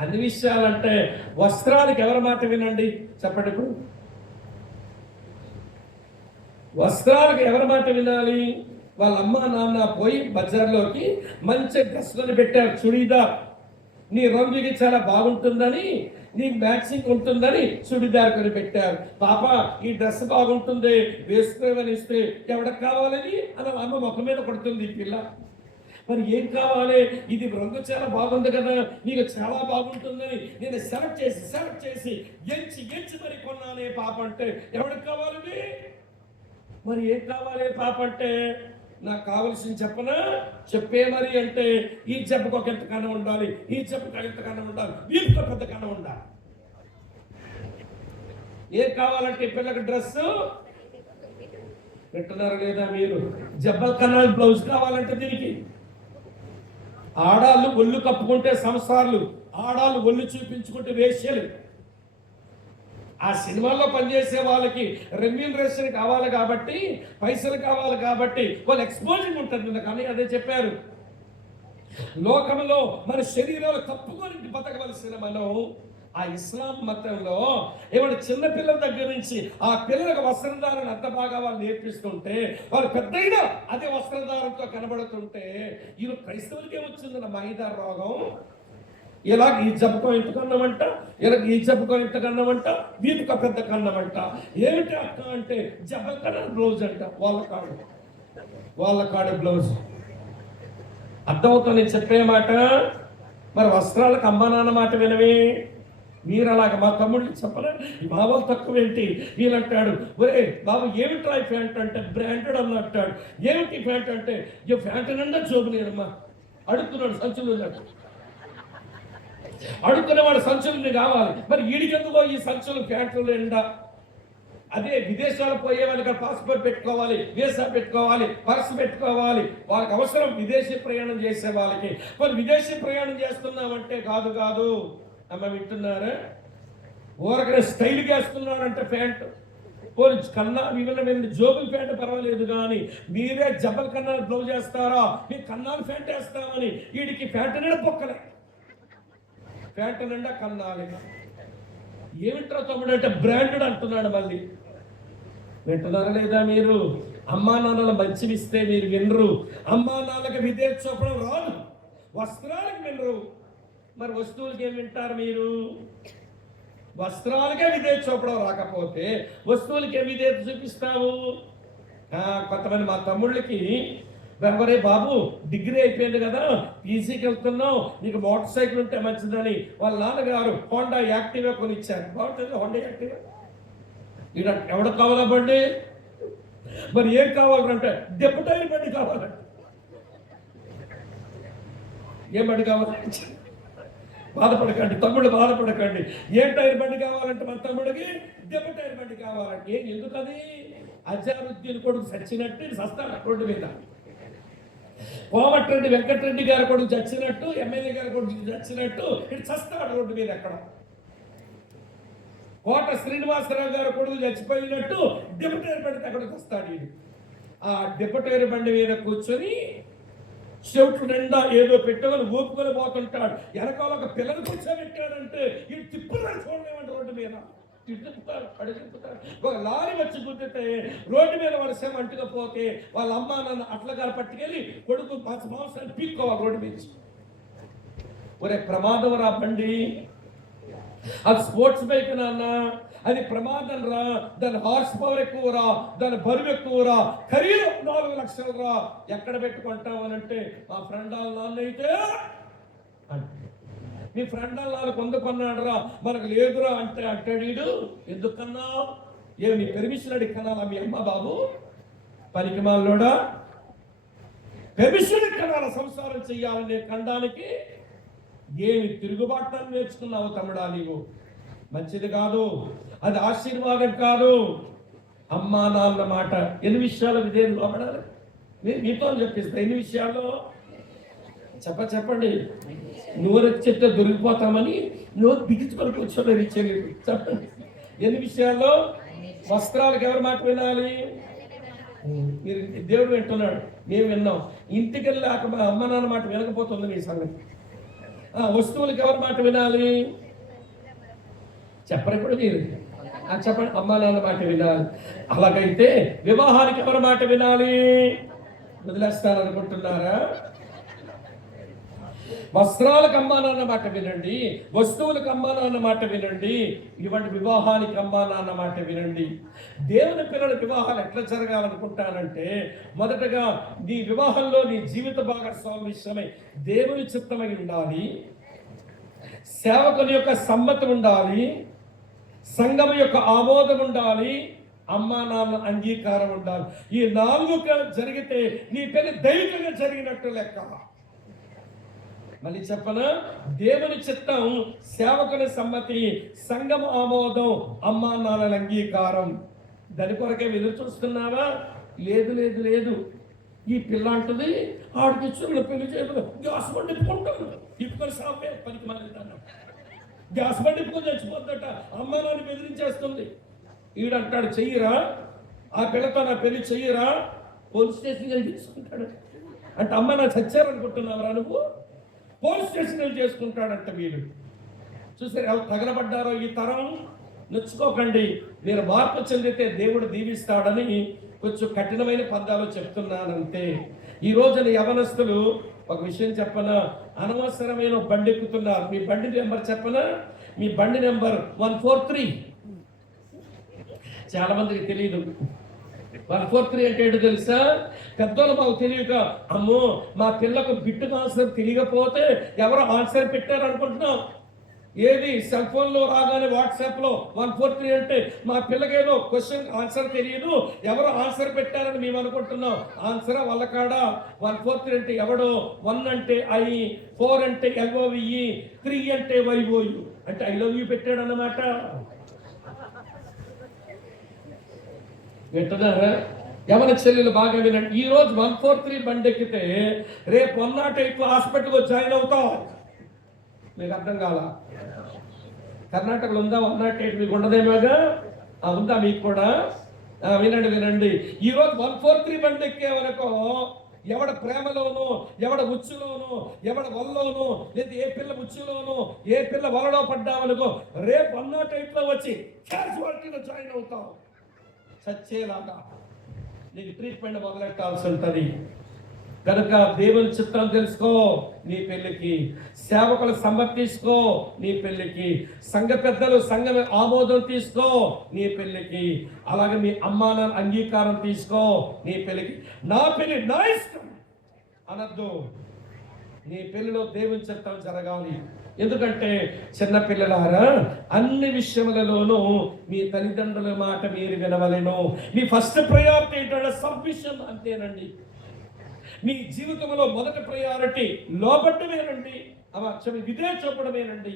అన్ని విషయాలంటే వస్త్రాలకు ఎవరి మాట వినండి? చెప్పండి. ఇప్పుడు వస్త్రాలకు ఎవరి మాట వినాలి? వాళ్ళ అమ్మ నాన్న పోయి బజార్లోకి మంచి డ్రెస్ కొని పెట్టారు, చుడీదార్. నీ రంగుకి చాలా బాగుంటుందని, నీకు మ్యాచింగ్ ఉంటుందని చుడీదార్ కొని పెట్టారు. పాప, ఈ డ్రెస్ బాగుంటుంది, వేసుకోమని ఇస్తే ఎవరికి కావాలని అని అమ్మ ముఖం మీద కొడుతుంది ఈ పిల్ల. మరి ఏం కావాలి? ఇది రంగు చాలా బాగుంది కదా, నీకు చాలా బాగుంటుందని నేను సెలెక్ట్ చేసి ఎంచి మరి కొన్నానే పాప అంటే ఎవరికి కావాలి? మరి ఏం కావాలి పాప అంటే? నాకు కావలసింది చెప్పనా? చెప్పే మరి అంటే ఈ చెప్పుకు ఒక ఎంత కన్నా ఉండాలి, ఈ చెప్పుకు ఎంత కన్నా ఉండాలి, వీటితో పెద్ద కన్నా ఉండాలి. ఏం కావాలంటే పిల్లకి డ్రెస్ పెట్టున్నారు లేదా మీరు? జబ్బల్ కన్నా బ్లౌజ్ కావాలంటే దీనికి ఆడాళ్ళు ఒళ్ళు కప్పుకుంటే సంసారాలు, ఆడాళ్ళు ఒళ్ళు చూపించుకుంటే వేశ్యలు. ఆ సినిమాల్లో పనిచేసే వాళ్ళకి రెమ్యూనరేషన్ కావాలి కాబట్టి, పైసలు కావాలి కాబట్టి వాళ్ళు ఎక్స్పోజింగ్ ఉంటుంది. కానీ అదే చెప్పారు, లోకంలో మన శరీరాలు కప్పుకొని బతకవలసిన మనం ఆ ఇస్లాం మతంలో ఏమైనా చిన్న పిల్లల దగ్గర నుంచి ఆ పిల్లలకు వస్త్రధారణ అంత బాగా వాళ్ళు నేర్పిస్తుంటే, వాళ్ళు పెద్దయినా అదే వస్త్రధారంతో కనబడుతుంటే, ఈరోజు క్రైస్తవులకే వచ్చిందన్న మైదా రోగం. ఇలాగ ఈ జపకం ఇంత కన్నమంట, ఇలాగ ఈ జపకం ఇంత కన్నమంట, వీపుక పెద్ద కన్నమంట. ఏమిటి అక్క అంటే జపకన బ్లౌజ్ అంట, వాళ్ళ కాడు బ్లౌజ్. అర్థమవుతుంది నేను చెప్పే మాట. మరి వస్త్రాలకు అమ్మా నాన్న మాట వినవి. మీరు అలాగ మా తమ్ముళ్ళు చెప్పలే, మా వాళ్ళు తక్కువ ఏంటి వీళ్ళంటాడు. ఒరే బాబు ఏమిట్రా ఈ ప్యాంట్ అంటే బ్రాండెడ్ అన్నట్టాడు. ఏమిటి ప్యాంట్ అంటే ఈ ప్యాంట్ నిండా జోబు లేదమ్మా. అడుగుతున్నాడు సంచులు, అడుగుతున్నవాడు సంచులు కావాలి. మరి ఈడికెందుకో ఈ సంచులు ప్యాంట్లు నిండా. అదే విదేశాలు పోయే వాళ్ళకి పాస్పోర్ట్ పెట్టుకోవాలి, వీసా పెట్టుకోవాలి, పర్స్ పెట్టుకోవాలి. వాళ్ళకి అవసరం విదేశీ ప్రయాణం చేసే వాళ్ళకి. మరి విదేశీ ప్రయాణం చేస్తున్నామంటే కాదు అమ్మ వింటున్నారా, ఊరకనే స్టైల్గా వేస్తున్నాడంటే ప్యాంటు. పోనీ కన్నా వివిధ జోబుల ప్యాంటు పర్వాలేదు, కానీ మీరే జబ్బల కన్నా బ్లౌజ్ వేస్తారా, మీ కన్నాలు ప్యాంట్ వేస్తామని వీడికి ప్యాంటు నిండా పొక్కలే, ప్యాంటు నిండా కన్నాలి. ఏమిట్రా తమ్ముడు అంటే బ్రాండెడ్ అంటున్నాడు. మళ్ళీ వింటున్నారా లేదా మీరు? అమ్మా నాన్నల మంచివి ఇస్తే మీరు వినరు. అమ్మా నాన్నకి విధేయత చూపడం రాదు, వస్త్రాలకు వినరు. మరి వస్తువులకి ఏం వింటారు మీరు? వస్త్రాలకే విధేయత చూపడం రాకపోతే వస్తువులకి ఏం విధేయత చూపిస్తావు? కొంతమంది మా తమ్ముళ్ళకి, ఎవరే బాబు డిగ్రీ అయిపోయింది కదా, పీజీకి వెళ్తున్నావు, నీకు మోటార్ సైకిల్ ఉంటే మంచిదని వాళ్ళ నాన్నగారు హోండా యాక్టివా కొనిచ్చారు. బాగుంటుంది హోండా యాక్టివా. ఇక ఎవడ కావాలా బండి? మరి ఏం కావాలంటే దెబ్బటైన బండి కావాలంటే. ఏం బండి కావాలంటే బాధపడకండి తమ్ముళ్ళు, బాధపడకండి. ఏ టైర్ బండి కావాలంటే మా తమ్ముడికి దెబ్బ టైర్ బండి కావాలంటే. ఎందుకది? అజారుద్దీన్ కొడుకు చచ్చినట్టు సస్తాడు రోడ్డు మీద. కోమటిరెడ్డి వెంకటరెడ్డి గారి కొడుకు చచ్చినట్టు, ఎమ్మెల్యే గారి కొడుకు చచ్చినట్టు ఇటు చస్తాడు రోడ్డు మీద. ఎక్కడ కోట శ్రీనివాసరావు గారి కొడుకు చచ్చిపోయినట్టు డెప్యూటైర్ బండి అక్కడ వస్తాడు. ఆ డెప్యూటైర్ బండి మీద కూర్చొని చెవుట్లు నిండా ఏదో పెట్టుకొని ఊపుకొని పోతుంటాడు. వెనకాల ఒక పిల్లలు కూర్చోబెట్టాడంటే ఇటు తిప్పుతాడు, చూడలేమంటే రోడ్డు మీద తిప్పుతాడు, అడుగుతాడు. ఒక లారీ వచ్చి గుద్దితే రోడ్డు మీద వర్షం అంటుకపోతే వాళ్ళ అమ్మ నాన్న అట్లగారు పట్టుకెళ్ళి కొడుకు మాంసాన్ని పీక్కోవాలి రోడ్డు మీద. ఒరే ప్రమాదం రా బండి, అది స్పోర్ట్స్ బైక్ నాన్న, అది ప్రమాదం రా, దాని హార్స్ పవర్ ఎక్కువ రా, దాని బరువు ఎక్కువ రా, ఖరీదు 4 లక్షలు రా. ఎక్కడ పెట్టుకుంటావు అని అంటే మా ఫ్రెండ్ వాళ్ళ నాన్న అయితే మీ ఫ్రెండ్ వాళ్ళ నాన్న కొన్నాడు రా, మనకు లేదురా అంటే అంటాడు వీడు. ఎందుకన్నా? ఏమి నీ పెర్మిషన్ అడిగి కనాలా మీ అమ్మ బాబు? పనికి మాలోడా పెర్మిషన్ కనాల సంసారం చెయ్యాలనే కండానికి ఏమి తిరుగుబాటును నేర్చుకున్నావు తమ్ముడా నీవు? మంచిది కాదు, అది ఆశీర్వాదం కాదు. అమ్మా నాన్న మాట ఎన్ని విషయాలు విధేయం లోపడాలి? మీతో చెప్పిస్తా. ఎన్ని విషయాల్లో చెప్పండి. నోరు చెప్తే దొరికిపోతామని నోరు బిగించుకొని కూర్చోలేదు ఇచ్చేది. చెప్పండి ఎన్ని విషయాల్లో? వస్త్రాలకు ఎవరి మాట వినాలి? మీరు దేవుడు వింటున్నాడు, మేము విన్నాం. ఇంటికి వెళ్ళాక మా అమ్మ నాన్న మాట వినకపోతుంది మీ సంగతి. వస్తువులకు ఎవరి మాట వినాలి? చెప్పరు ఇప్పుడు మీరు. చెప్పండి, అమ్మా నాన్న మాట వినాలి. అలాగైతే వివాహానికి ఎవరి మాట వినాలి? వదిలేస్తారనుకుంటున్నారా? వస్త్రాలకు అమ్మా నాన్న మాట వినండి, వస్తువులకు అమ్మా నాన్న మాట వినండి, ఇటువంటి వివాహానికి అమ్మా నాన్న మాట వినండి. దేవుని పిల్లల వివాహాలు ఎట్లా జరగాలనుకుంటానంటే, మొదటగా నీ వివాహంలో నీ జీవిత భాగస్వామి విషయమై దేవుని చిత్తమై ఉండాలి, సేవకుని యొక్క సమ్మతి ఉండాలి, సంఘం యొక్క ఆమోదం ఉండాలి, అమ్మా నాన్న అంగీకారం ఉండాలి. ఈ 4 జరిగితే నీ పెళ్లి దైవికంగా జరిగినట్టు లెక్క. మళ్ళీ చెప్పనా? దేవుని చిత్తం, సేవకుని సమ్మతి, సంఘం ఆమోదం, అమ్మా నాన్నల అంగీకారం. దాని కొరకే ఎదురు చూస్తున్నావా? లేదు లేదు లేదు. ఈ పిల్ల అంటుంది ఆడికి ఇచ్చిన పెళ్లి చేయదు, గ్యాస్ బండి ఇప్పుకుంటాను, ఇప్పుకొని సాపే పనికి మానేస్తాను, గ్యాస్ బండి ఇప్పుకొని చచ్చిపోద్దట, అమ్మా నాన్న బెదిరించేస్తుంది. ఈడంటాడు చెయ్యరా, ఆ పిల్లతో నా పెళ్లి చెయ్యరా, పోలీస్ స్టేషన్ వెళ్ళి తీసుకుంటాడు. అంటే అమ్మ నా చచ్చారనుకుంటున్నావురా నువ్వు? పోలీస్ స్టేషన్ వెళ్ళి చేసుకుంటాడంట. వీళ్ళు చూసారు ఎలా తగలబడ్డారో ఈ తరం. నొచ్చుకోకండి, మీరు మార్పు చెందితే దేవుడు దీవిస్తాడని కొంచెం కఠినమైన పదాలు చెప్తున్నానంతే. ఈ రోజున యవనస్తులు ఒక విషయం చెప్పనా, అనవసరమైన బండి ఎక్కుతున్నారు. మీ బండి నెంబర్ చెప్పనా? మీ బండి నెంబర్ 143. చాలా మందికి తెలియదు 143 అంటే ఏంటో తెలుసా? పెద్దోళ్ళు మాకు తెలియక, అమ్మో మా పిల్లకు బిట్టుకు ఆన్సర్ తెలియకపోతే ఎవరో ఆన్సర్ పెట్టారు అనుకుంటున్నాం. ఏది సెల్ ఫోన్లో రాగానే వాట్సాప్లో 143 అంటే మా పిల్లకేదో క్వశ్చన్ ఆన్సర్ తెలియదు, ఎవరో ఆన్సర్ పెట్టారని మేము అనుకుంటున్నాం. ఆన్సర్ వాళ్ళ కాడ 143 అంటే ఎవడో, 1 అంటే ఐ, 4 అంటే LOVE, 3 అంటే YOU అంటే ఐ లవ్ యూ పెట్టాడు అన్నమాట. వింటున్నారా? యవన చెల్లెలు బాగా వినండి. ఈ రోజు 143 బండి ఎక్కితే రేపు 108 హాస్పిటల్కి జాయిన్ అవుతాం. మీకు అర్థం కాలా? కర్ణాటకలో ఉందా 108? మీకు ఉండదేమోగా, ఉందా మీకు కూడా? వినండి. ఈ రోజు 143 బండి ఎక్కేవనుకో, ఎవడ ప్రేమలోనో, ఎవడ ఉచ్చులోనో, ఎవడ వల్లోనో, లేదా ఏ పిల్ల ఉచ్చులోనో, ఏ పిల్ల వలలో పడ్డావనుకో, రేపు 108లో వచ్చి క్యాజువాలిటీలో జాయిన్ అవుతాం. చచ్చేలాగా నీకు ట్రీట్మెంట్ మొదలెట్టాల్సి ఉంటుంది. కనుక దేవుని చిత్రం తెలుసుకో నీ పెళ్లికి, సేవకులు సమ్మతి తీసుకో నీ పెళ్లికి, సంఘ పెద్దలు సంఘం ఆమోదం తీసుకో నీ పెళ్లికి, అలాగే మీ అమ్మానాన్న అంగీకారం తీసుకో నీ పెళ్లికి. నా పెళ్లి నా ఇష్టం అనద్దు. నీ పెళ్లిలో దేవుని చిత్తం జరగాలి. ఎందుకంటే చిన్న పిల్లలారా, అన్ని విషయములలోనూ మీ తల్లిదండ్రుల మాట మీరు వినవలెను. మీ ఫస్ట్ ప్రయారిటీ ఏంటంటే సబ్మిషన్, అంతేనండి. మీ జీవితంలో మొదటి ప్రయారిటీ లోబడ్డమేనండి, విధేయ చూపడమేనండి.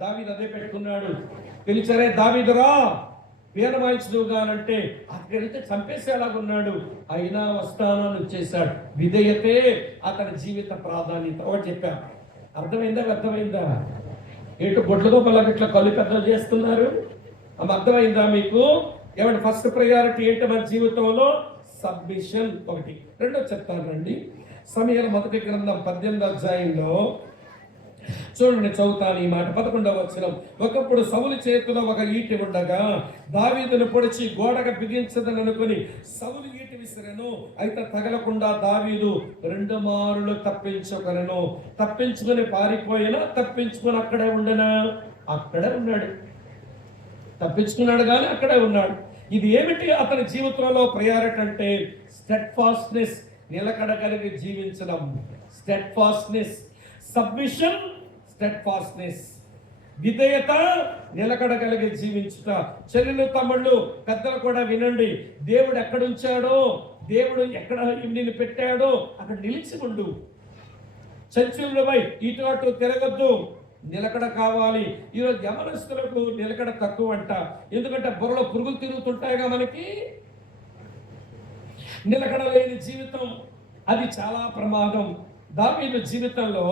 దావీదు అదే పెట్టుకున్నాడు. పిలిచారే దావీదురా వీరమాయించుగానంటే అక్కడికి వెళ్తే చంపేసేలాగున్నాడు, అయినా వస్తానని వచ్చేసాడు. విధేయతే అతని జీవిత ప్రాధాన్యత. ఒకటి చెప్పా, అర్థమైందా? ఏంటో బొట్లతో పిల్లకి ఇట్లా కళ్ళు పెద్దలు చేస్తున్నారు. అర్థమైందా మీకు? ఏమంటే ఫస్ట్ ప్రయారిటీ ఏంటి మన జీవితంలో? సబ్మిషన్ ఒకటి. రెండో చెప్తాను రండి. సమయాల మొదటి గ్రంథం 18వ అధ్యాయంలో చూడండి, చదువుతాను ఈ మాట. 11వ వచనం. ఒకప్పుడు సౌలు చేతిలో ఒక ఈటి ఉండగా దావీదును పొడిచి గోడగా బిగించదని అనుకుని సౌలు ఈటి విసిరెను. అయితే తగలకుండా దావీదు 2 మారులు తప్పించుకొనెను. తప్పించుకొని పారిపోయినా తప్పించుకొని అక్కడే ఉండనా? అక్కడే ఉన్నాడు. తప్పించుకున్నాడు కానీ అక్కడే ఉన్నాడు. ఇది ఏమిటి అతని జీవితంలో ప్రయారిటీ అంటే? స్టెడ్ఫాస్ట్నెస్, నిలకడ కలిగి జీవించడం. స్టెడ్ఫాస్ట్నెస్, సబ్మిషన్, స్టెడ్ఫాస్ట్నెస్, విధేయత, నిలకడ కలిగి జీవించుట. చెల్లెలు తమ్ముళ్ళు పెద్దలు కూడా వినండి. దేవుడు ఎక్కడుంచాడో, దేవుడు ఎక్కడ నిన్ను పెట్టాడో అక్కడ నిలిచి ఉండు. చంచులపై ఇటు అటు తిరగద్దు, నిలకడ కావాలి. ఈరోజు యవనస్తులకు నిలకడ తక్కువ అంట. ఎందుకంటే బుర్రలో పురుగులు తిరుగుతుంటాయిగా మనకి. నిలకడ లేని జీవితం అది చాలా ప్రమాదం. దావీదు జీవితంలో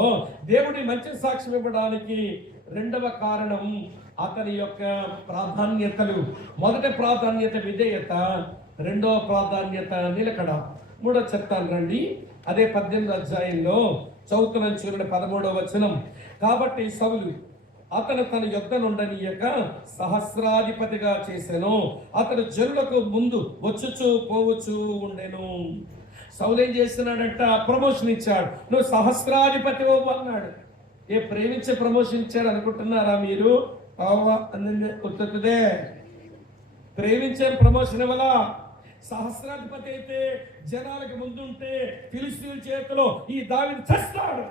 దేవుడి మంచి సాక్ష్యం ఇవ్వడానికి రెండవ కారణం అతని యొక్క ప్రాధాన్యతలు. మొదటి ప్రాధాన్యత విధేయత, రెండవ ప్రాధాన్యత నిలకడ. మూడో చెప్తాను రండి. అదే 18వ అధ్యాయంలో చదువుతున్నాను చూడండి, 13వ వచనం. కాబట్టి సౌలు అతను తన యొద్ద నుండనీయక సహస్రాధిపతిగా చేసెను. అతను జనులకు ముందు వచ్చుచూ పోవచ్చు ఉండెను. సౌలు ఏం చేస్తున్నాడంట? ప్రమోషన్ ఇచ్చాడు. నువ్వు సహస్రాధిపతి అన్నాడు. ప్రేమించే ప్రమోషన్ ఇచ్చాడు అనుకుంటున్నారా మీరు? గుర్తుదే, ప్రేమించే ప్రమోషన్ ఇవ్వలా. సహస్రాధిపతి అయితే జనాలకు ముందుంటే ఫిలిష్తీయుల చేతిలో ఈ దావీదు చస్తాడు,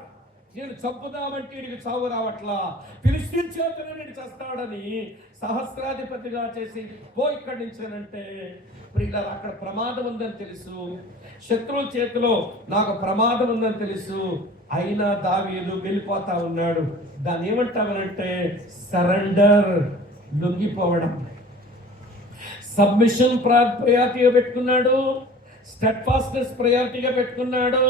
నేను చంపుదామంటే వీడికి చావు రావట్లా, ఫిలిష్తీయుల చేతిలో నేను చస్తాడని సహస్రాధిపతిగా చేసి ఇక్కడి నుంచేనంటే ప్రియులారా, అక్కడ ప్రమాదం ఉందని తెలుసు, శత్రువుల చేతిలో నాకు ప్రమాదం ఉందని తెలుసు, అయినా దావీదు వెళ్ళిపోతా ఉన్నాడు. దాన్ని ఏమంటామనంటే సరెండర్, లొంగిపోవడం. సబ్మిషన్ ప్రయారిటీగా పెట్టుకున్నాడు, స్టెడ్ఫాస్ట్నెస్ ప్రయారిటీగా పెట్టుకున్నాడు,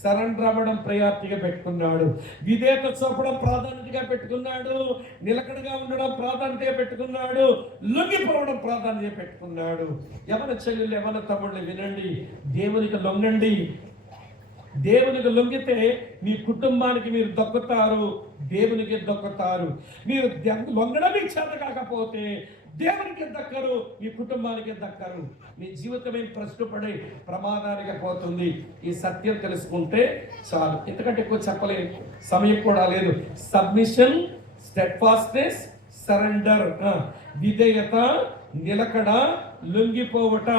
సరెండర్ అవ్వడం ప్రయారిటీగా పెట్టుకున్నాడు, విధేయత చూపడం ప్రాధాన్యతగా పెట్టుకున్నాడు, నిలకడగా ఉండడం ప్రాధాన్యతగా పెట్టుకున్నాడు, లొంగిపోవడం ప్రాధాన్యత పెట్టుకున్నాడు. యవన చెల్లెలు, యవన తమ్ముళ్ళు వినండి, దేవునికి లొంగండి. దేవునికి లొంగితే మీ కుటుంబానికి మీరు దక్కుతారు, దేవునికి దక్కుతారు. మీరు లొంగడం మీకు చేత కాకపోతే దేవునికి దక్కరు, మీ కుటుంబానికి దక్కరు. మీ జీవితమే ప్రశ్నపడే ప్రమాదానికి పోతుంది. ఈ సత్యం తెలుసుకుంటే చాలు, ఎందుకంటే ఎక్కువ చెప్పలేదు, సమయం కూడా లేదు. సబ్మిషన్, స్టెడ్ఫాస్ట్నెస్, సరెండర్, విధేయత, నిలకడ, లొంగిపోవట,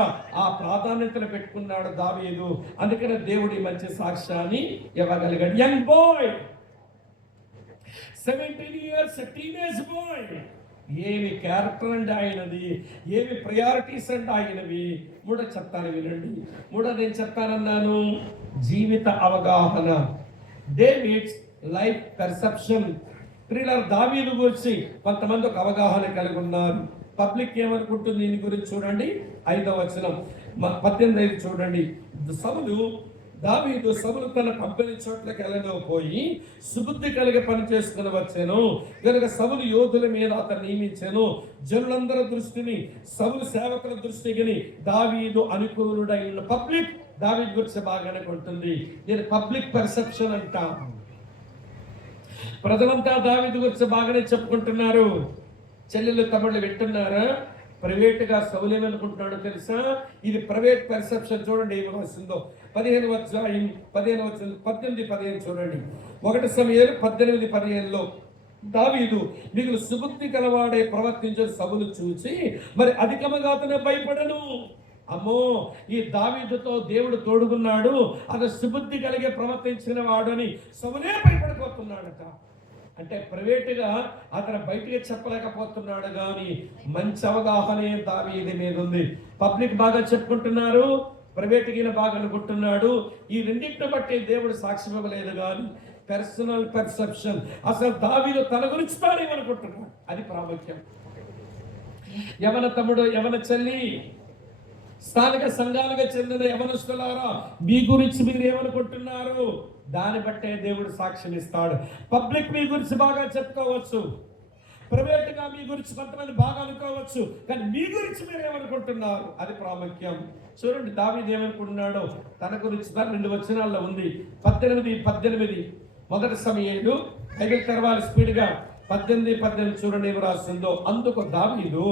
ఆ ప్రాధాన్యతలు పెట్టుకున్నాడు దావీదు. అందుకనే దేవుడి మంచి సాక్ష్యాన్ని ఇవ్వగలిగాడు. Young boy, 17 years, teenage boy. ఏమి క్యారెక్టర్ అండి ఆయనది, ఏమి ప్రయారిటీస్ అండి ఆయనవి. మూడో చెప్తాను వినండి. మూడోది ఏం చెప్తానన్నాను? జీవిత అవగాహన, డేవిడ్స్ లైఫ్ పర్సెప్షన్. ప్రియులారా, దావీదు గురించి కొంతమంది ఒక అవగాహన కలిగి ఉన్నారు. పబ్లిక్ ఏమనుకుంటుంది దీని గురించి చూడండి. 5వ వచనం 18 చూడండి. దావీదు సౌలు తన పంపిణీ చోట్లకి వెళ్ళకపోయి సుబుద్ధి కలిగి పని చేసుకుని వచ్చాను కనుక సౌలు యోధుల మీద అతను నియమించాను. జనులందరి దృష్టిని, సౌలు సేవకుల దృష్టిని దావీదు అనుకూలుడై ఉన్న. పబ్లిక్ దావీదు గురించి బాగానే ఉంటుంది. దీని పబ్లిక్ పర్సెప్షన్ అంటాం. ప్రజలంతా దావీదు గురించి బాగానే చెప్పుకుంటున్నారు. చెల్లెలు తమ్ముళ్ళు వింటున్నారా? ప్రైవేట్గా సౌలు ఏమనుకుంటున్నాడో తెలుసా? ఇది ప్రైవేట్ పర్సెప్షన్. చూడండి ఏమి వస్తుందో. 18 చూడండి. 1 సమూయేలు 18:15 దావీదు మిగులు సుబుద్ధి కలవాడే ప్రవర్తించిన సౌలు చూసి మరి అధికముగా అతను భయపడను. అమ్మో, ఈ దావీదుతో దేవుడు తోడుగున్నాడు, అతను సుబుద్ధి కలిగే ప్రవర్తించిన వాడని సౌలే భయపడిపోతున్నాడట. అంటే ప్రైవేటుగా అతను బయటికి చెప్పలేకపోతున్నాడు, కానీ మంచి అవగాహనే దావీదు మీద ఉంది. పబ్లిక్ బాగా చెప్పుకుంటున్నారు, ప్రైవేట్గా బాగా అనుకుంటున్నాడు. ఈ రెండింటిని బట్టి దేవుడు సాక్ష్యం ఇవ్వలేదు, కానీ పర్సనల్ పర్సెప్షన్. అసలు దావీదు తన గురించి తానేమనుకుంటున్నాడు, అది ప్రాముఖ్యం. యవన తమ్ముడు, యవన చెల్లి, స్థానిక సంఘాలుగా చెందిన యవనస్తులారా, మీ గురించి మీరు ఏమనుకుంటున్నారు? దాన్ని బట్టే దేవుడు సాక్ష్యం ఇస్తాడు. పబ్లిక్ మీ గురించి బాగా చెప్పుకోవచ్చు, ప్రైవేట్గా మీ గురించి కొంతమంది బాగా అనుకోవచ్చు, కానీ మీ గురించి మీరు ఏమనుకుంటున్నారు, అది ప్రాముఖ్యం. చూడండి దావీదు ఏమనుకుంటున్నాడో తన గురించి 2 వచనాల్లో ఉంది. 18 1 సమూయేలు. బైబిల్ తెరవాలి స్పీడ్గా. 18 చూడండి ఏమి రాస్తుందో. అందుకు దావీదు,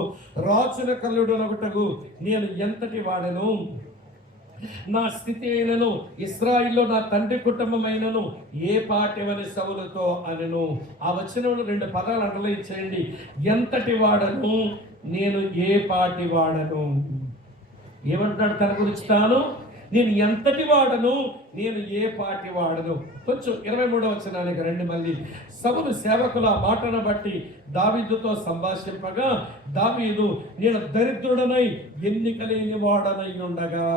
రాజుల కల్లుడనొకటకు నేను ఎంతటి వాడను, నా స్థితి అయినను ఇశ్రాయేలులో నా తండ్రి కుటుంబమైనను ఏ పాటివని సౌలుతో అనెను. ఆ వచనంలో 2 పదాలు అండర్లైన్ చేయండి. ఎంతటి వాడను, నేను ఏ పాటి వాడను. ఏమంటున్నాడు తన గురించి తాను? నేను ఎంతటి వాడను, నేను ఏ పాటి వాడను. కొంచెం 23వ వచనానికి రండి మళ్ళీ. సౌలు సేవకుల మాటను బట్టి దావీదుతో సంభాషింపగా దావీదు, నేను దరిద్రుడనై ఎన్నిక లేని వాడనై ఉండగా.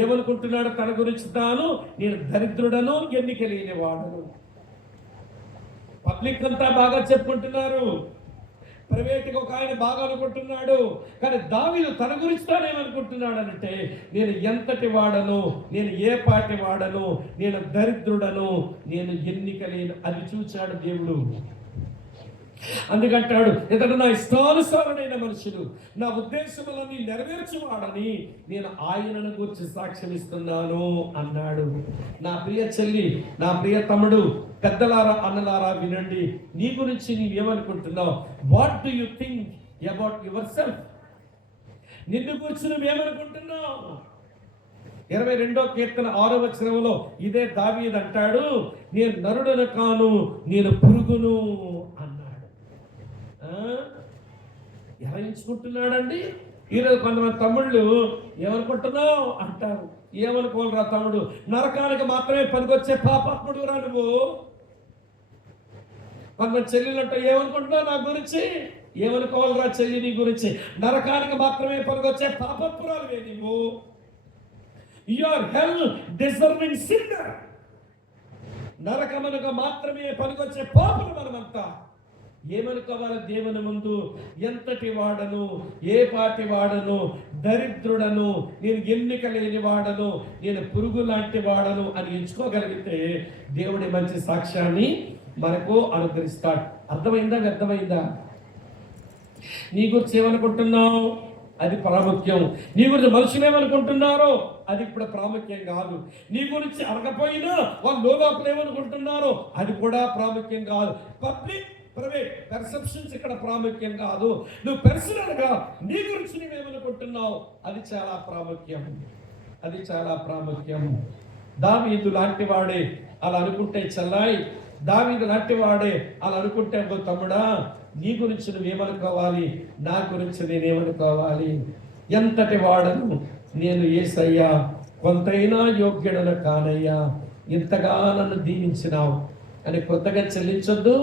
ఏమనుకుంటున్నాడు తన గురించి తాను? నేను దరిద్రుడను, ఎన్నిక లేని వాడను. పబ్లిక్ అంతా బాగా చెప్పుకుంటున్నారు, ప్రైవేట్గా ఒక ఆయన బాగా అనుకుంటున్నాడు, కానీ దావీదు తన గురించి తానేమనుకుంటున్నాడు అంటే, నేను ఎంతటి వాడను, నేను ఏ పాటి వాడను, నేను దరిద్రుడను, నేను ఎన్నిక లేను. అది చూచాడు దేవుడు. అందుకంటాడు, ఇతడు నా ఇష్టానుసారుడైన మనుషుడు, నా ఉద్దేశములన్నీ నెరవేర్చువాడని నేను ఆయనను గురించి సాక్ష్యం ఇస్తున్నాను అన్నాడు. నా ప్రియ చెల్లి, నా ప్రియ తమ్ముడు, పెద్దలారా, అన్నలారా వినండి. నీ గురించి నీవేమనుకుంటున్నావు? What do you think about your self? నిన్ను గురించి నువ్వేమనుకుంటున్నావు? 22వ కీర్తన 6వ వచనంలో ఇదే దావీదు అంటాడు, నేను నరుడను కాను, నేను పురుగును అన్నాడు. ఎలా ఎంచుకుంటున్నాడండి? ఈరోజు కొంతమంది తమ్ముళ్ళు ఏమనుకుంటున్నావు అంటారు. ఏమనుకోవాలరా తమ్ముడు? నరకానికి మాత్రమే పనికొచ్చే పాపాత్ముడు రా నువ్వు. కొంతమంది చెల్లెలు అంటే ఏమనుకుంటున్నావు నా గురించి? ఏమనుకోవాలరా చెల్లి నీ గురించి? నరకానికి మాత్రమే పనికొచ్చే పాపత్మురాలువే నువ్వు. You are hell deserving sinner. నరకమునకు మాత్రమే పనికొచ్చే పాపులు మనమంతా. ఏమనుకోవాలి దేవుని ముందు? ఎంతటి వాడను, ఏ పాటి వాడను, దరిద్రుడను, నేను ఎన్నిక లేని వాడను, నేను పురుగు లాంటి వాడను అని ఎంచుకోగలిగితే దేవుడి మంచి సాక్ష్యాన్ని మనకు అనుగ్రహిస్తాడు. అర్థమైందా? వ్యర్థమైందా? నీ గురించి ఏమనుకుంటున్నావు? అది ప్రాముఖ్యం. నీ గురించి మనుషులు ఏమనుకుంటున్నారో అది ఇప్పుడు ప్రాముఖ్యం కాదు. నీ గురించి అడగపోయినా వాళ్ళు లోపల ఏమనుకుంటున్నారో అది కూడా ప్రాముఖ్యం కాదు. పబ్లిక్ ప్రైవేట్ పెర్సెప్షన్స్ ఇక్కడ ప్రాముఖ్యం కాదు. నువ్వు పర్సనల్గా నీ గురించి నువ్వేమనుకుంటున్నావు అది చాలా ప్రాముఖ్యం. అది చాలా ప్రాముఖ్యం. దావీదు లాంటి వాడే అలా అనుకుంటే చెల్లాయి, దావీదు లాంటి వాడే అలా అనుకుంటే తమ్ముడా, నీ గురించి నువ్వేమనుకోవాలి, నా గురించి నేనేమనుకోవాలి. ఎంతటి వాడను నేను యేసయ్యా, కొంతైనా యోగ్యుడను కానయ్యా, ఇంతగా నన్ను దీవించినావు అని కొత్తగా చెల్లించొద్దు.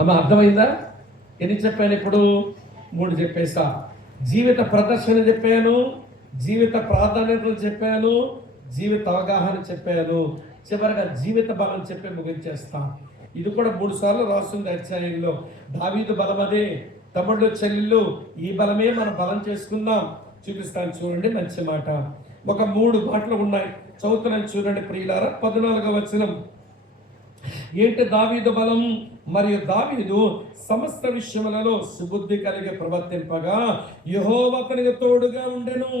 అమ్మ అర్థమైందా? ఎన్ని చెప్పాను ఇప్పుడు? 3 చెప్పేసా. జీవిత ప్రదర్శన చెప్పాను, జీవిత ప్రాధాన్యతలు చెప్పాను, జీవిత అవగాహన చెప్పాను, చివరిగా జీవిత బలం చెప్పి ముగించేస్తా. ఇది కూడా 3 సార్లు రాస్తుంది అధ్యాయంలో. దావీదు బలమదే, తమ్ముళ్ళు చెల్లెళ్ళు ఈ బలమే మనం బలం చేసుకుందాం. చూపిస్తాను చూడండి, మంచి మాట. ఒక 3 మాటలు ఉన్నాయి, చదువుతున్నాను చూడండి ప్రియులారా. 14వ వచనం. ఏంటి దావీదు బలం? మరియు దావీదు సమస్త విషయములలో సుబుద్ధి కలిగి ప్రవర్తింపగా యెహోవా అతనికి తోడుగా ఉండెను.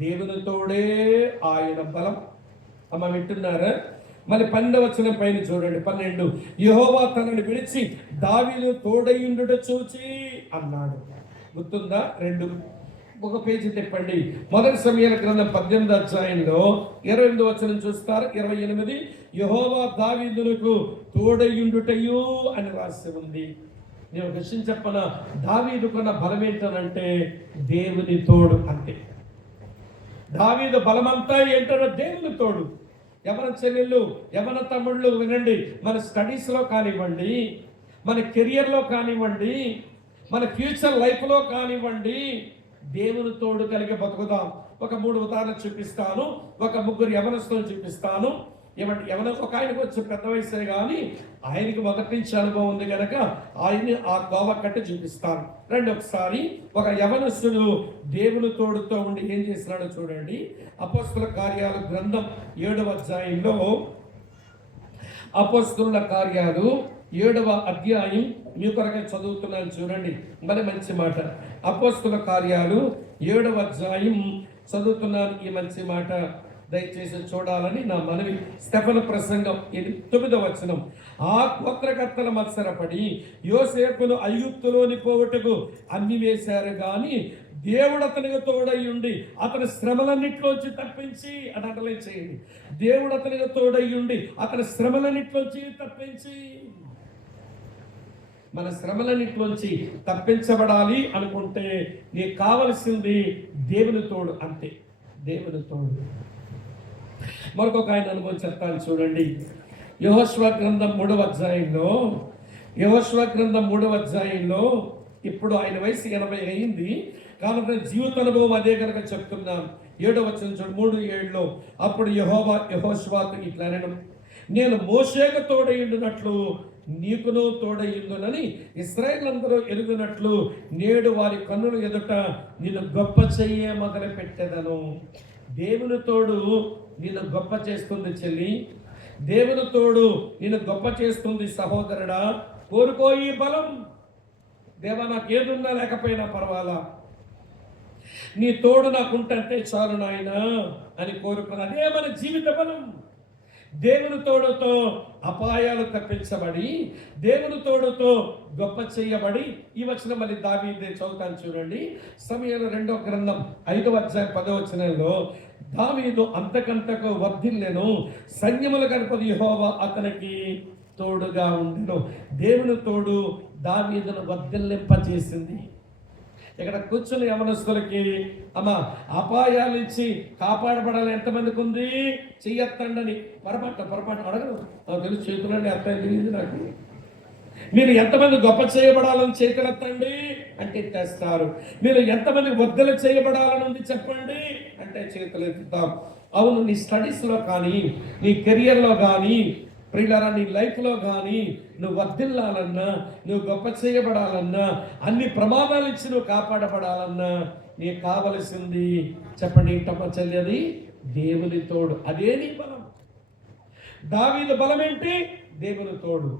దేవుని తోడే ఆయన బలం. అమ్మ వింటున్నారా? మరి 12వ వచనం పైన చూడండి, 12. యెహోవా తనని విడిచి దావీదు తోడయుండుట చూచి అన్నాడు. గుర్తుందా? 2 ఒక పేజీ తిప్పండి. 1 సమూయేలు గ్రంథం 18వ అధ్యాయంలో 28వ వచనం చూస్తారు. 28 యెహోవా దావీదునకు తోడయుండుటయు అని రాసి ఉంది. నేను ఒక విషయం చెప్పనా, దావీదుకున్న బలం ఏంటనంటే దేవుని తోడు అంతే. దావీదు బలమంతా ఏంటనో దేవుని తోడు. యవన చెల్లెళ్ళు, యవన తమ్ముళ్ళు వినండి, మన స్టడీస్లో కానివ్వండి, మన కెరియర్లో కానివ్వండి, మన ఫ్యూచర్ లైఫ్లో కానివ్వండి, దేవుని తోడు కలిగి బతుకుదాం. ఒక 3 ఉదాహరణలు చూపిస్తాను. ఒక 3 యవనస్తులను చూపిస్తాను. ఒక ఆయనకు వచ్చి పెద్ద వయసే కానీ ఆయనకి మొదటి నుంచి అనుభవం ఉంది కనుక ఆయన్ని ఆ కోవ కట్టి చూపిస్తాను. రండి ఒకసారి. ఒక యవనస్తుడు దేవుని తోడుతో ఉండి ఏం చేసినాడో చూడండి. అపోస్తుల కార్యాలు గ్రంథం 7వ అధ్యాయంలో, అపోస్తుల కార్యాలు 7వ అధ్యాయం మీ కొరకే చదువుతున్నాను చూడండి. మరి మంచి మాట. అపోస్తుల కార్యాలు 7వ అధ్యాయం చదువుతున్నాను. ఈ మంచి మాట దయచేసి చూడాలని నా మనవి. స్టెఫను ప్రసంగం 9వ వచనం. ఆ గోత్రకర్తల మత్సరపడి యోసేపును ఐగుప్తులోని పోగొట్టుకు అన్ని వేశారు కానీ దేవుడు అతనికి తోడయ్యుండి అతని శ్రమలన్నిట్లోంచి తప్పించి అని అటలే చేయండి. దేవుడు అతనికి తోడయ్యుండి అతని శ్రమలన్నిట్లోంచి తప్పించి. మన శ్రమలన్నిట్లోంచి తప్పించబడాలి అనుకుంటే నీకు కావలసింది దేవుని తోడు అంతే. దేవుని తోడు. మరొక ఆయన అనుభవం చెప్తాను చూడండి. యెహోషువ గ్రంథం 3వ అధ్యాయంలో, యెహోషువ గ్రంథం 3వ అధ్యాయంలో ఇప్పుడు ఆయన వయసు 80 అయింది కాబట్టి జీవిత అనుభవం అదే కనుక చెప్తున్నాను. 7వ వచనం చూడండి. 3:7 అప్పుడు యెహోవా యెహోషువతో ఇట్లా అనెను, నేను మోషేకు తోడయుండునట్లు నీకును తోడయుందునని ఇశ్రాయేలులందరూ ఎరుగునట్లు నేడు వారి కన్నుల ఎదుట నిన్ను గొప్ప చెయ్యే మొదలు పెట్టెదను. దేవుని తోడు నిన్ను గొప్ప చేస్తుంది చెల్లి. దేవుని తోడు నిన్ను గొప్ప చేస్తుంది సహోదరుడా. కోరుకో ఈ బలం. దేవా నాకు ఏదున్నా లేకపోయినా పర్వాలా, నీ తోడు నాకుంటే చాలు నాయనా అని కోరుకున్నా. అదే మన జీవిత బలం. దేవుని తోడుతో అపాయాలు తప్పించబడి, దేవుని తోడుతో గొప్ప చెయ్యబడి. ఈ వచనం మళ్ళీ దావీదే చదువుతాను చూడండి. సమూయేలు 2వ గ్రంథం 5వ అధ్యాయం 10వ వచనంలో దావీదు అంతకంతకు వర్ధిల్లెను, సైన్యముల గణపతి యెహోవా అతనికి తోడుగా ఉండెను. దేవుని తోడు దావీదును వర్ధిల్లింపచేసింది. ఇక్కడ కూర్చుని యవనస్తులకి అమ్మ అపాయాల నుంచి కాపాడబడాలి ఎంతమందికి ఉంది? చెయ్యొత్తండి. పొరపాటు అడగదు. నాకు తెలుసు చేతులండి, అర్థం తెలియదు నాకు. మీరు ఎంతమంది గొప్ప చేయబడాలని చేతులెత్తండి అంటే తెస్తారు. మీరు ఎంతమంది వద్దలు చేయబడాలని ఉంది చెప్పండి అంటే చేతులు ఎత్తుతాం. అవును, నీ స్టడీస్లో కానీ, నీ కెరియర్లో కానీ, ప్రియులారా నీ లైఫ్లో కానీ నువ్వు వర్ధిల్లాలన్నా, నువ్వు గొప్ప చేయబడాలన్నా, అన్ని ప్రమాదాల నుంచి నువ్వు కాపాడబడాలన్నా నీకు కావలసింది చెప్పండి ఏంటమ్మా చెల్లి? అది దేవుని తోడు. అదే నీ బలం. దావీదు బలం ఏంటి? దేవుని తోడు.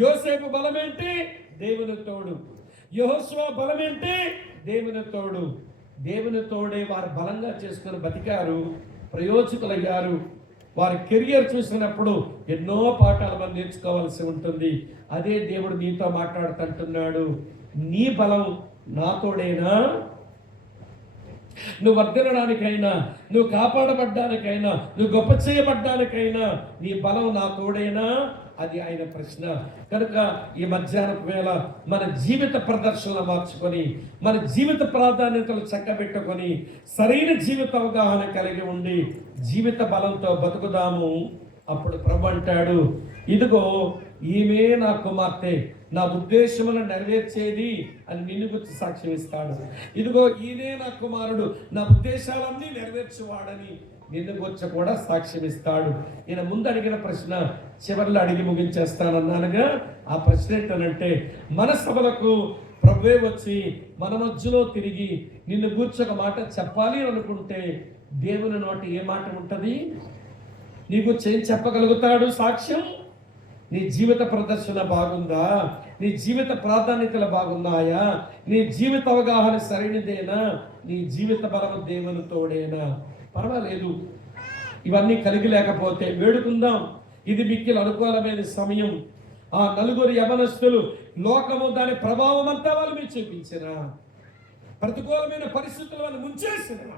యోసేపు బలం ఏంటి? దేవుని తోడు. యెహోషువ బలం ఏంటి? దేవుని తోడు. దేవుని తోడే వారు బలంగా చేసుకుని బతికారు, ప్రయోజకులయ్యారు. వారి కెరియర్ చూసినప్పుడు ఎన్నో పాఠాలు మనం నేర్చుకోవాల్సి ఉంటుంది. అదే దేవుడు నీతో మాట్లాడుతుంటున్నాడు. నీ బలం నాతోడేనా? నువ్వు వర్ధిల్లడానికైనా, నువ్వు కాపాడబడ్డానికైనా, నువ్వు గొప్ప చేయబడ్డానికైనా నీ బలం నా తోడేనా? అది ఆయన ప్రశ్న. కనుక ఈ మధ్యాహ్నపు వేళ మన జీవిత ప్రదర్శన మార్చుకొని, మన జీవిత ప్రాధాన్యతలు చక్కబెట్టుకొని, సరైన జీవిత అవగాహన కలిగి ఉండి జీవిత బలంతో బతుకుదాము. అప్పుడు ప్రభు అంటాడు, ఇదిగో ఈమె నా కుమార్తె, నా ఉద్దేశములను నెరవేర్చేది అని నిన్ను గురించి సాక్ష్యం ఇస్తాడు. ఇదిగో ఈయనే నా కుమారుడు, నా ఉద్దేశాలన్నీ నెరవేర్చువాడని నిన్ను గురించి కూడా సాక్ష్యం ఇస్తాడు. ఈయన ముందు అడిగిన ప్రశ్న చివరిలో అడిగి ముగించేస్తానన్నానుగా. ఆ ప్రశ్న ఏంటనంటే, మన సభలకు ప్రభువే వచ్చి మన మధ్యలో తిరిగి నిన్ను గూర్చి ఒక మాట చెప్పాలి అనుకుంటే దేవుని నోటి ఏ మాట ఉంటుంది? నీ గురించి ఏం చెప్పగలుగుతాడు సాక్ష్యం? నీ జీవిత ప్రదర్శన బాగుందా? నీ జీవిత ప్రాధాన్యతలు బాగున్నాయా? నీ జీవిత అవగాహన సరైనదేనా? నీ జీవిత బలం దేవుని తోడేనా? పర్వాలేదు, ఇవన్నీ కలిగి లేకపోతే వేడుకుందాం. ఇది మిక్కిలి అనుకూలమైన సమయం. ఆ నలుగురు యవనస్తులు లోకము దాని ప్రభావం అంతా వాళ్ళు మీరు చూపించిన, ప్రతికూలమైన పరిస్థితులు వాళ్ళు ముంచేసిన,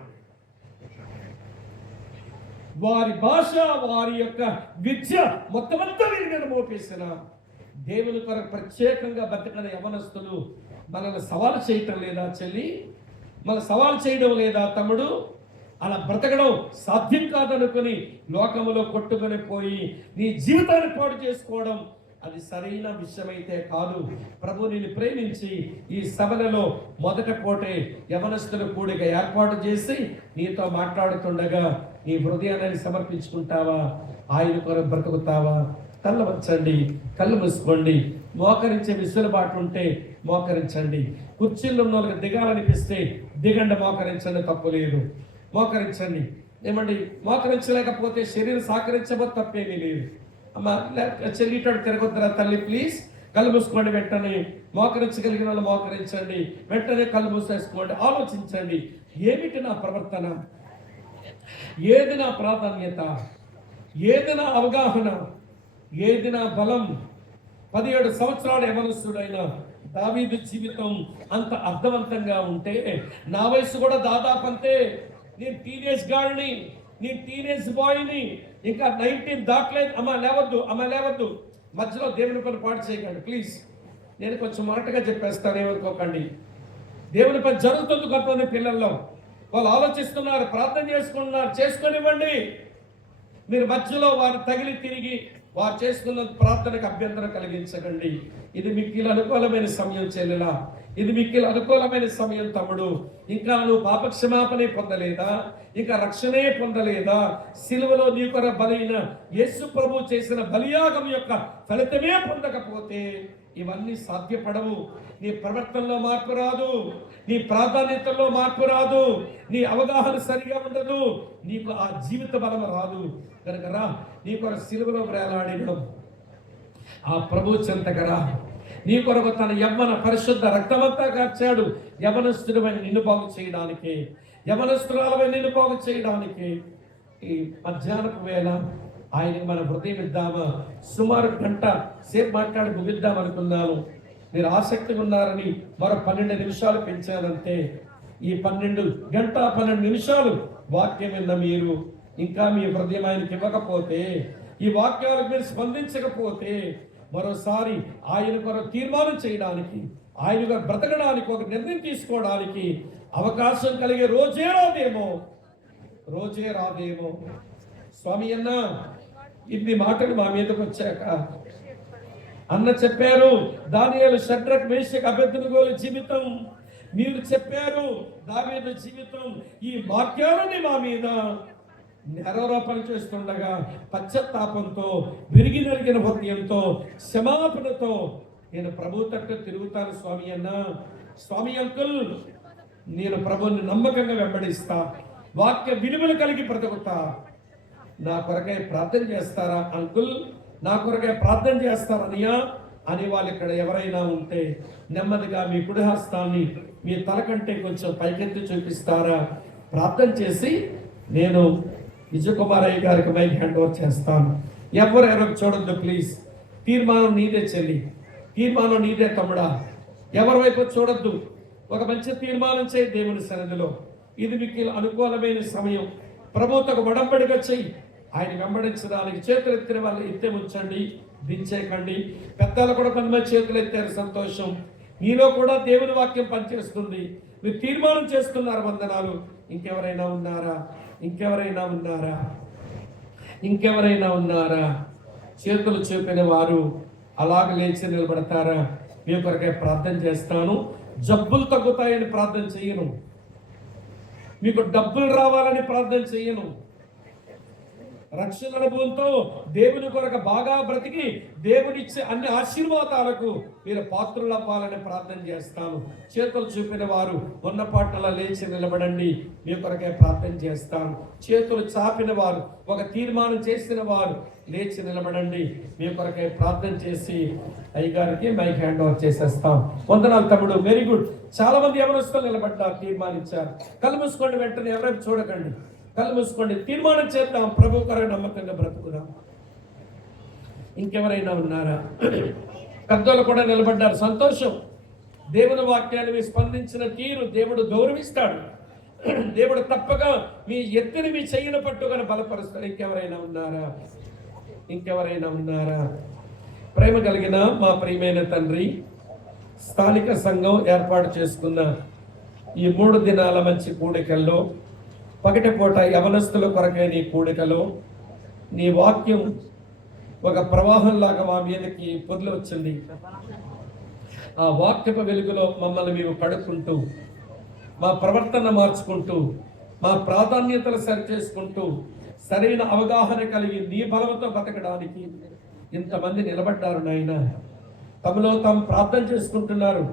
వారి భాష, వారి యొక్క విద్య మొత్తమంతా వీరి మీద మోపేసిన దేవుని కొరకు ప్రత్యేకంగా బతికిన యవనస్తులు మనల్ని సవాలు చేయటం లేదా చెల్లి? మన సవాలు చేయడం లేదా తమ్ముడు? అలా బ్రతకడం సాధ్యం కాదనుకొని లోకములో కొట్టుకొని పోయి నీ జీవితాన్ని పాడు చేసుకోవడం అది సరైన విషయమైతే కాదు. ప్రభు నిన్ను ప్రేమించి ఈ సభలలో మొదట పోటే యవనస్తుల కూడిక ఏర్పాటు చేసి నీతో మాట్లాడుతుండగా నీ హృదయాన్ని సమర్పించుకుంటావా? ఆయన కొరకు బ్రతుకుతావా? కళ్ళు వంచండి, కళ్ళు మూసుకోండి. మోకరించే విసులుబాటు ఉంటే మోకరించండి. కుర్చీల్లో ఉన్న వాళ్ళకి దిగాలనిపిస్తే దిగండి, మోకరించండి, తప్పు లేదు. మోకరించండి. ఏమండి, మోకరించలేకపోతే శరీరం సహకరించబో తప్పేమీ లేదు. అమ్మ చెల్లిటాడు తిరగొద్దురా తల్లి, ప్లీజ్ కళ్ళు మూసుకోండి. వెంటనే మోకరించగలిగిన వాళ్ళు మోకరించండి. వెంటనే కళ్ళు మూసేసుకోండి. ఆలోచించండి, ఏమిటి నా ప్రవర్తన, ఏది నా ప్రాధాన్యత, ఏది నా అవగాహన, ఏది నా బలం? 17 సంవత్సరాల యవనస్తుడైన దావీదు జీవితం అంత అర్థవంతంగా ఉంటే నా వయసు కూడా దాదాపు అంతే. నేను టీనేజ్ గాడిని, నేను టీనేజ్ బాయ్ని, ఇంకా 19 దాటలేదు. అమ్మ లేవద్దు, మధ్యలో దేవుని పని పాటు చేయకండి ప్లీజ్. నేను కొంచెం మొరటగా చెప్పేస్తాను, ఏమనుకోకండి. దేవుని పని జరుగుతుంది కొంతమంది పిల్లల్లో. వాళ్ళు ఆలోచిస్తున్నారు, ప్రార్థన చేసుకుంటున్నారు, చేసుకొనివ్వండి. మీరు మధ్యలో వారు తగిలి తిరిగి వారు చేసుకున్న ప్రార్థనకు అభ్యంతరం కలిగించకండి. ఇది మిక్కిలి అనుకూలమైన సమయం చెల్లెలా, ఇది మిక్కిలి అనుకూలమైన సమయం తమ్ముడు. ఇంకా నువ్వు పాపక్షమాపణే పొందలేదా? ఇంకా రక్షణే పొందలేదా? సిలువలో నీ కొర బలైన యేసు ప్రభు చేసిన బలియాగం యొక్క ఫలితమే పొందకపోతే ఇవన్నీ సాధ్యపడవు. నీ ప్రవర్తనలో మార్పు రాదు, నీ ప్రాధాన్యతల్లో మార్పు రాదు, నీ అవగాహన సరిగా ఉండదు, నీకు ఆ జీవిత బలం రాదు. కనుక రా, నీ కొర సిలువలో వేలాడిన ఆ ప్రభు చెంతకరా. నీ కొరకు తన యవ్వన పరిశుద్ధ రక్తమంతా కార్చాడు యవనస్తుడమైన నిన్ను బాగు చేయడానికి, యవనస్తురాలమైన నిన్ను బాగు చేయడానికి. ఈ మధ్యాహ్నపు వేళ ఆయనకి మన హృదయం ఇద్దామా? సుమారు గంట సేపు మాట్లాడి ముగిద్దాం అనుకున్నాను. మీరు ఆసక్తిగా ఉన్నారని మరో 12 నిమిషాలు పెంచానంతే. ఈ 12 గంట 12 నిమిషాలు వాక్యం విన్న మీరు ఇంకా మీ హృదయం ఆయనకి ఇవ్వకపోతే, ఈ వాక్యాలకు మీరు స్పందించకపోతే, మరోసారి ఆయన కొరకు తీర్మానం చేయడానికి, ఆయన బ్రతకడానికి ఒక నిర్ణయం తీసుకోవడానికి అవకాశం కలిగే రోజే రాదేమో. స్వామి అన్న ఇన్ని మాటలు మా మీదకి వచ్చాక అన్న చెప్పారు, దానియేలు, షడ్రక్, మేషక్, అబేద్నెగోల జీవితం మీరు చెప్పారు, దావీదు జీవితం, ఈ వాక్యాలని మా మీద నెరవేర్పణ చేస్తుండగా పశ్చాత్తాపంతో, విరిగి నలిగిన హృదయంతో, క్షమాపణతో నేను ప్రభు తట్టు తిరుగుతాను స్వామి అన్న. స్వామి అంకుల్, నేను ప్రభుని నమ్మకంగా వెంబడిస్తా, వాక్య విలువలు కలిగి బ్రతుకుతా. నా కొరకై ప్రార్థన చేస్తారా అంకుల్? నా కొరకై ప్రార్థన చేస్తారనియా? అని వాళ్ళు ఇక్కడ ఎవరైనా ఉంటే నెమ్మదిగా మీ కుడి హస్తాన్ని మీ తల కంటే కొంచెం పైకెత్తి చూపిస్తారా? ప్రార్థన చేసి నేను విజయకుమారయ్య గారికి మైక్ హ్యాండ్ ఓవర్ చేస్తాను. ఎవరు చూడొద్దు ప్లీజ్. తీర్మానం నీదే చెల్లి, తీర్మానం నీదే తమ్ముడా. ఎవరి వైపు చూడొద్దు. ఒక మంచి తీర్మానం చేయి దేవుని సన్నిధిలో. ఇది మీకు అనుకూలమైన సమయం. ప్రభువుతో ఒడంబడిక చెయ్యి. ఆయన వెంబడించడానికి చేతులు ఎత్తిన వాళ్ళు ఎత్తే ఉంచండి, దించేయకండి. పెద్దలు కూడా కొంతమంది చేతులు ఎత్తారు, సంతోషం. మీలో కూడా దేవుని వాక్యం పనిచేస్తుంది. మీరు తీర్మానం చేసుకున్నారు. వందనాలు. ఇంకెవరైనా ఉన్నారా? ఇంకెవరైనా ఉన్నారా? ఇంకెవరైనా ఉన్నారా? చేతులు చూపిన వారు అలాగ లేచి నిలబడతారా? మీ కొరకే ప్రార్థన చేస్తాను. జబ్బులు తగ్గుతాయని ప్రార్థన చేయను, మీకు డబ్బులు రావాలని ప్రార్థన చేయను. రక్షణ అనుభవంతో దేవుని కొరకు బాగా బ్రతికి దేవునిచ్చే అన్ని ఆశీర్వాదాలకు మీరు పాత్రులు అవ్వాలని ప్రార్థన చేస్తాను. చేతులు చూపిన వారు ఉన్న పాటలా లేచి నిలబడండి. మీ కొరకే ప్రార్థన చేస్తాను. చేతులు చాపిన వారు, ఒక తీర్మానం చేసిన వారు లేచి నిలబడండి. మీ కొరకే ప్రార్థన చేసి అయ్యగారికి మైక్ హ్యాండ్ ఓవర్ చేసేస్తాం. వందనాలు తమ్ముడు, వెరీ గుడ్. చాలా మంది యవనస్తులు నిలబడ్డారు, తీర్మానించారు. కళ్ళు మూసుకోండి, వెంటనే ఎవరైనా చూడకండి. కళ్ళు మూసుకోండి, తీర్మానం చేద్దాం. ప్రభు కొరకు నమ్మకంగా బ్రతుకుదాం. ఇంకెవరైనా ఉన్నారా? పెద్దలు కూడా నిలబడ్డారు, సంతోషం. దేవుని వాక్యాన్ని స్పందించిన తీరు దేవుడు గౌరవిస్తాడు. దేవుడు తప్పక మీ ఎత్తుని మీ చెయ్యిన పట్టుకొని బలపరుస్తాడు. ఇంకెవరైనా ఉన్నారా? ఇంకెవరైనా ఉన్నారా? ప్రేమ కలిగిన మా ప్రియమైన తండ్రి, స్థానిక సంఘం ఏర్పాటు చేసుకున్న ఈ 3 దినాల మంచి కూడికల్లో పగటిపూట యవనస్తుల కొరకై నీ కూడికలో నీ వాక్యం ఒక ప్రవాహంలాగా మా మీదకి పొర్లు వచ్చింది. ఆ వాక్యపు వెలుగులో మమ్మల్ని మేము పడుకుంటూ, మా ప్రవర్తన మార్చుకుంటూ, మా ప్రాధాన్యతలు సరిచేసుకుంటూ, సరైన అవగాహన కలిగి నీ బలంతో బతకడానికి ఇంతమంది నిలబడ్డారు నాయన. తమలో తాము ప్రార్థన చేసుకుంటున్నారు.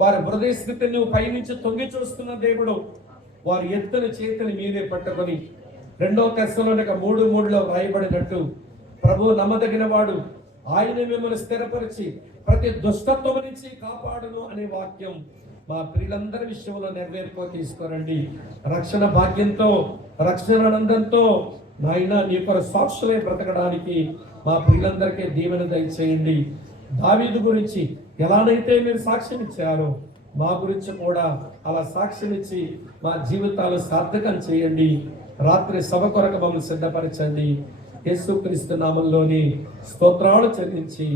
వారి హృదయ స్థితిని నువ్వు పైనుంచి తొంగి చూస్తున్న దేవుడు. వారి ఎత్తున చేతులు మీదే పట్టుకొని 2 తెస్సలోనిక 3:3 రాయబడినట్టు, ప్రభు నమ్మదగిన వాడు, ఆయన మిమ్మల్ని స్థిరపరిచి ప్రతి దుష్టత్వం నుంచి కాపాడును అనే వాక్యం మా ప్రియులందరి విషయంలో నెరవేర్పో తీసుకోరండి. రక్షణ భాగ్యంతో, రక్షణ ఆనందంతో నాయన నీ కొరకు సాక్షులై బ్రతకడానికి మా ప్రియులందరికీ దీవెన దయచేయండి. దావీదు గురించి ఎలానైతే మీరు సాక్ష్యం ఇచ్చారో మా గురించి కూడా అలా సాక్ష్యం ఇచ్చి మా జీవితాలు సార్థకం చేయండి. రాత్రి సభ కొరకు మమ్మల్ని సిద్ధపరచండి. యేసుక్రీస్తు నామంలోని స్తోత్రాలు చెల్లించి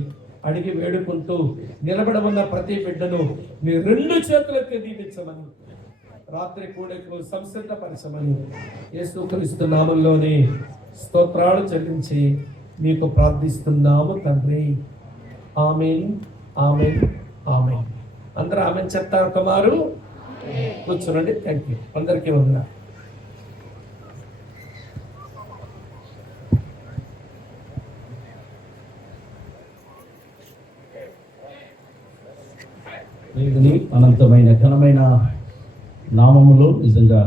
అడిగి వేడుకుంటూ నిలబడమన్న ప్రతి బిడ్డను మీ 2 చేతులెత్తి దీవించమని, రాత్రి కూడకు సంసిద్ధపరచమని యేసుక్రీస్తు నామంలోని స్తోత్రాలు చెల్లించి మీకు ప్రార్థిస్తున్నాము తండ్రి. ఆమేన్, ఆమేన్, ఆమేన్. అందరూ ఆమెన్ చెప్తారు. కుమారు కూర్చోండి. Thank you. అందరికీ వందనాలు. దేవుని అనంతమైన ఘనమైన నామములో నిజంగా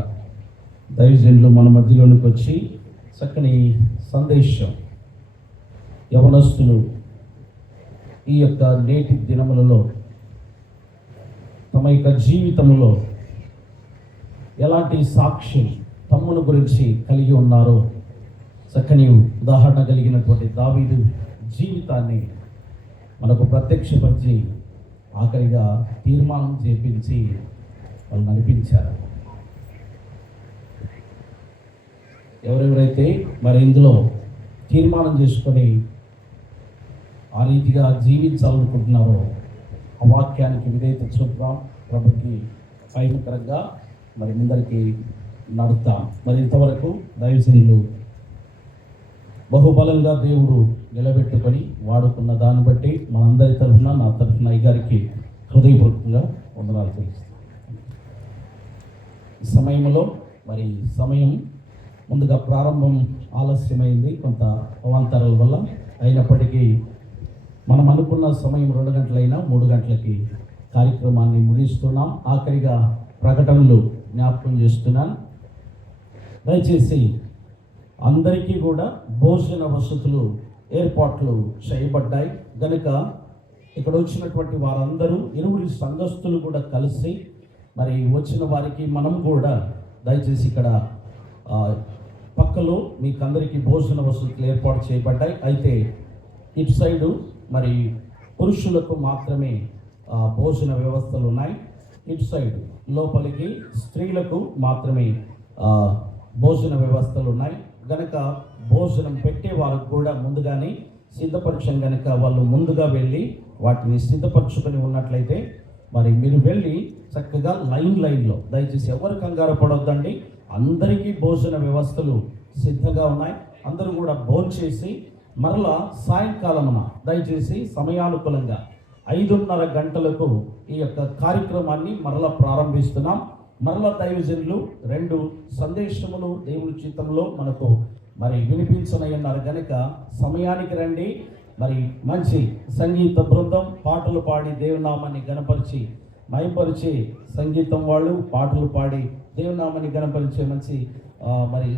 దైవజనులు మన మధ్యలోనికి వచ్చి చక్కని సందేశం, యవనస్తులు ఈ యొక్క నేటి దినములలో తమ యొక్క జీవితంలో ఎలాంటి సాక్ష్యం తమ్ముని గురించి కలిగి ఉన్నారో చక్కని ఉదాహరణ కలిగినటువంటి దావీదు జీవితాన్ని మనకు ప్రత్యక్షపరిచి ఆఖరిగా తీర్మానం చేపించి వాళ్ళు నడిపించారు. ఎవరెవరైతే మరి ఇందులో తీర్మానం చేసుకొని ఆ రీతిగా జీవించాలనుకుంటున్నారో ఆ వాక్యానికి విధేయత చూద్దాం. ప్రభుకి భయంకరంగా మరి ముందరికి నడుద్దాం. మరి ఇంతవరకు దైవజనులు బహుబలంగా దేవుడు నిలబెట్టుకొని వాడుకున్న దాన్ని బట్టి మనందరి తరఫున, నా తరఫున అయ్యగారికి హృదయపూర్వకంగా వందనాలు తెలుస్తాం. ఈ సమయంలో మరి సమయం ముందుగా ప్రారంభం ఆలస్యమైంది కొంత అవాంతరాల వల్ల. అయినప్పటికీ మనం అనుకున్న సమయం 2 గంటలైనా 3 గంటలకి కార్యక్రమాన్ని ముగిస్తున్నాం. ఆఖరిగా ప్రకటనలు జ్ఞాపకం చేస్తున్నాను. దయచేసి అందరికీ కూడా భోజన వసతులు ఏర్పాట్లు చేయబడ్డాయి కనుక ఇక్కడ వచ్చినటువంటి వారందరూ ఇరువురి సంఘస్థులు కూడా కలిసి మరి వచ్చిన వారికి మనం కూడా దయచేసి ఇక్కడ పక్కలో మీకు అందరికీ భోజన వసతులు ఏర్పాటు చేయబడ్డాయి. అయితే ఇటు సైడు మరి పురుషులకు మాత్రమే భోజన వ్యవస్థలు ఉన్నాయి. ఇటు సైడ్ లోపలికి స్త్రీలకు మాత్రమే భోజన వ్యవస్థలు ఉన్నాయి. గనక భోజనం పెట్టే వారికి కూడా ముందుగానే సిద్ధపరచం గనక వాళ్ళు ముందుగా వెళ్ళి వాటిని సిద్ధపరచుకొని ఉన్నట్లయితే మరి మీరు వెళ్ళి చక్కగా లైన్లో దయచేసి ఎవరు కంగారు పడొద్దండి. అందరికీ భోజన వ్యవస్థలు సిద్ధంగా ఉన్నాయి. అందరూ కూడా భోంచేసి మరలా సాయంకాలమున దయచేసి సమయానుకూలంగా 5:30 గంటలకు ఈ యొక్క కార్యక్రమాన్ని మరలా ప్రారంభిస్తున్నాం. మరలా దైవజనులు 2 సందేశములు దేవుని చిత్తంలో మనకు మరి వినిపించనయ్యన్నారు కనుక సమయానికి రండి. మరి మంచి సంగీత బృందం పాటలు పాడి దేవునామాన్ని గణపరిచి మహింపరిచే సంగీతం వాళ్ళు పాటలు పాడి దేవునామాన్ని గణపరిచే మంచి మరి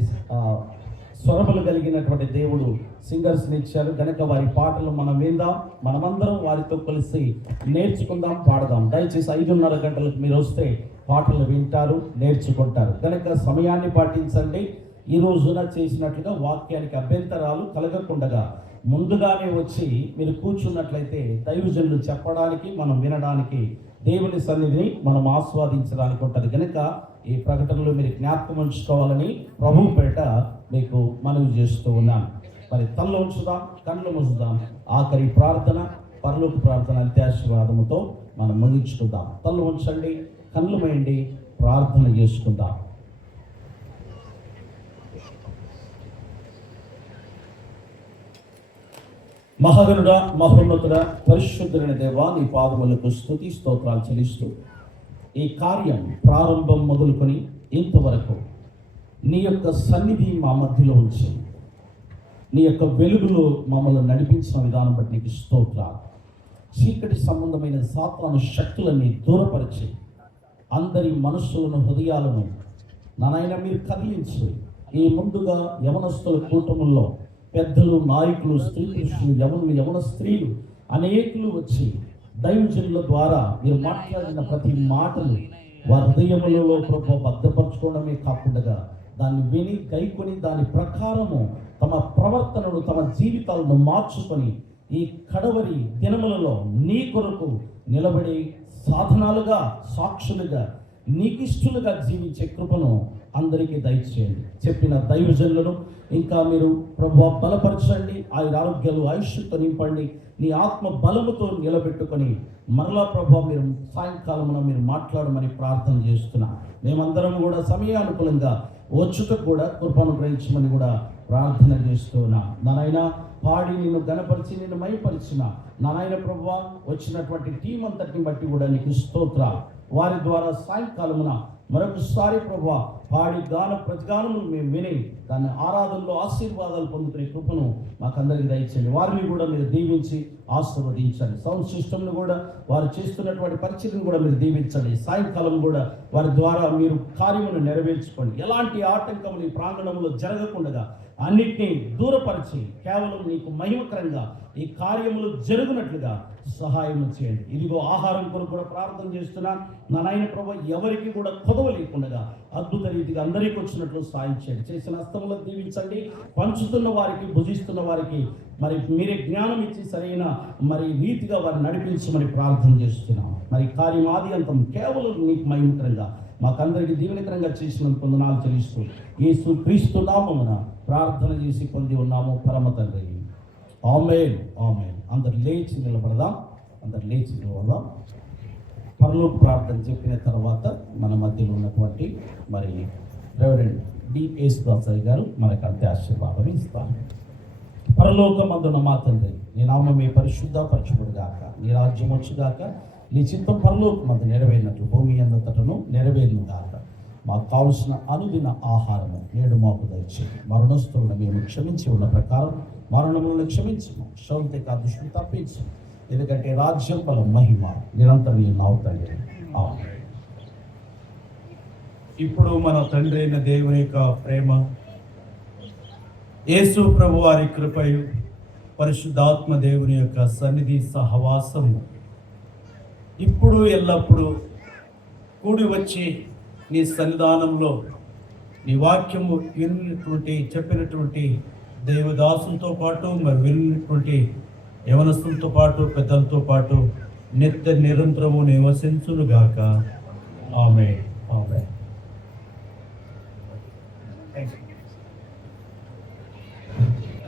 స్వరములు కలిగినటువంటి దేవుడు సింగర్స్ని ఇచ్చారు కనుక వారి పాటలు మనం విందాం. మనమందరం వారితో కలిసి నేర్చుకుందాం, పాడదాం. దయచేసి 5:30 గంటలకు మీరు వస్తే పాటలు వింటారు, నేర్చుకుంటారు కనుక సమయాన్ని పాటించండి. ఈ రోజున చేసినట్లుగా వాక్యానికి అభ్యంతరాలు కలగకుండా ముందుగానే వచ్చి మీరు కూర్చున్నట్లయితే దైవజనులు చెప్పడానికి మనం వినడానికి దేవుని సన్నిధిని మనం ఆస్వాదించడానికి ఉంటుంది కనుక ఈ ప్రకటనలో మీరు జ్ఞాపకం ఉంచుకోవాలని ప్రభువు పేట మీకు మనవి చేస్తూ ఉన్నాను. మరి తల్లో ఉంచుదాం, కళ్ళు మూసుదాం. ఆఖరి ప్రార్థన పరలోక ప్రార్థన అంత్యాశీర్వాదముతో మనం ముగించుకుందాం. తల్లు ఉంచండి, కళ్ళు వేయండి, ప్రార్థన చేసుకుందాం. మహాగణుడ, మహోన్నతుడ, పరిశుద్ధుడైన దేవా, నీ పాదములకు స్తుతి స్తోత్రాలు చెల్లిస్తూ ఈ కార్యం ప్రారంభం మొదలుకొని ఇంతవరకు నీ యొక్క సన్నిధి మా మధ్యలో ఉంచి నీ యొక్క వెలుగులో మమ్మల్ని నడిపించిన విధానం బట్టి నీకు స్తోత్రాలు. చీకటి సంబంధమైన సాతాను శక్తులన్నీ దూరపరిచి అందరి మనస్సులను హృదయాలను నాయన మీరు కదిలించి ఈ ముందుగా యవనస్తుల కూటముల్లో పెద్దలు, నాయకులు, స్త్రీ పురుషులు, యవన స్త్రీలు అనేకులు వచ్చి దైవజనుల ద్వారా మీరు మాట్లాడిన ప్రతి మాటలు వారి హృదయములలో భద్రపరచుకోవడమే కాకుండా దాన్ని విని గైకొని దాని ప్రకారము తమ ప్రవర్తనను, తమ జీవితాలను మార్చుకొని ఈ కడవరి దినములలో నీ కొరకు నిలబడి సాధనాలుగా, సాక్షులుగా, నీకిష్టులుగా జీవించే కృపను అందరికీ దయచేయండి. చెప్పిన దైవజనులను ఇంకా మీరు ప్రభువా బలపరచండి, ఆయన ఆరోగ్యాలు ఆయుష్తో నింపండి, నీ ఆత్మ బలముతో నిలబెట్టుకొని మరలా ప్రభువా మీరు సాయంకాలమున మీరు మాట్లాడమని ప్రార్థన చేస్తున్నా. మేమందరం కూడా సమయానుకూలంగా వచ్చుటకు కూడా కృపను గ్రహించమని కూడా ప్రార్థన చేస్తున్నా. నాయన పాడి నిన్ను గణపరిచి నిన్ను మయపరిచిన నాయన ప్రభువా వచ్చినటువంటి టీం అంతటిని బట్టి కూడా నీకు స్తోత్రాలు. వారి ద్వారా సాయంకాలమున మరొకసారి ప్రభువా పాడి గాన ప్రతిగానములు మేము విని దాని ఆరాధనలో ఆశీర్వాదాలు పొందుతున్న కృపను మాకందరికీ దయచేయండి. వారిని కూడా మీరు దీవించి ఆశీర్వదించండి. సౌండ్ సిస్టమ్ను కూడా వారు చేస్తున్నటువంటి పరిచయం కూడా మీరు దీవించండి. సాయంకాలం కూడా వారి ద్వారా మీరు కార్యమును నెరవేర్చుకోండి. ఎలాంటి ఆటంకములు ఈ ప్రాంగణంలో జరగకుండా అన్నిటినీ దూరపరిచి కేవలం నీకు మహిమకరంగా ఈ కార్యములు జరుగునట్లుగా సహాయం చేయండి. ఇదిగో ఆహారం కొరకు కూడా ప్రార్థన చేస్తున్నాను. నా నాయన ప్రభు ఎవరికి కూడా కొదవ లేకుండా అద్భుత రీతిగా అందరికీ వచ్చినట్లు సాయం చేయండి. చేసిన హస్తములను దీవించండి. పంచుతున్న వారికి, భుజిస్తున్న వారికి మరి మీరే జ్ఞానం ఇచ్చి సరైన మరి రీతిగా వారిని నడిపించమని ప్రార్థన చేస్తున్నాం. మరి కార్యం ఆది అంతం కేవలం నీకు మహిమకరంగా మాకందరికీ దీవెనకరంగా చేసినందుకు వందనాలు చెల్లిస్తూ యేసు క్రీస్తు నామమున ప్రార్థన చేసి పొంది ఉన్నాము పరమ తండ్రి. ఆమేన్, ఆమేన్. అందరు లేచి నిలబడదాం, అందరు లేచి నిలబడదాం. పరలోక ప్రార్థన చెప్పిన తర్వాత మన మధ్యలో ఉన్నటువంటి మరి రెవరెండ్ డి.ఎస్. దాసయ్య గారు మనకు అంతే ఆశీర్వాదం ఇస్తారు. పరలోకమందున్న మా తండ్రి, నీ నామమే పరిశుద్ధపరచుబడుగాక, నీ రాజ్యం వచ్చుగాక, నీ చిత్తం పరలోకమందు నెరవేరినట్లు భూమి అంతటను నెరవేరుగాక. మాకు కావలసిన అనుదిన ఆహారము నేడు మాకు దయచేయండి. మరణస్తులను మేము క్షమించి ఉన్న ప్రకారం మరణములను క్షమించము, శౌంతిక దృష్టిని తప్పించు. ఎందుకంటే రాజ్యం బలం మహిమ నిరంతరం అవుతాయి. ఇప్పుడు మన తండ్రి అయిన దేవుని యొక్క ప్రేమ, యేసు ప్రభు వారి కృపయు, పరిశుద్ధాత్మ దేవుని యొక్క సన్నిధి సహవాసము ఇప్పుడు ఎల్లప్పుడూ కూడి వచ్చి నీ సన్నిధానంలో నీ వాక్యము విన్నటువంటి చెప్పినటువంటి దేవదాసులతో పాటు మరి విన్నటువంటి యవనస్తులతో పాటు పెద్దలతో పాటు నిత్య నిరంతరము నివసించునుగాక. ఆమేన్. ఆమేన్.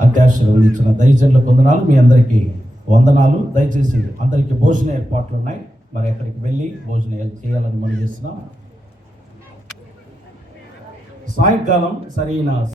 అధ్యాక్షులు ఇచ్చిన దైవజనులకు వందనాలు. మీ అందరికీ వందనాలు. దయచేసి అందరికీ భోజన ఏర్పాట్లు ఉన్నాయి, మరి అక్కడికి వెళ్ళి భోజనం చేయాలని మనం చేస్తున్నాం. సాయంకాలం సరైన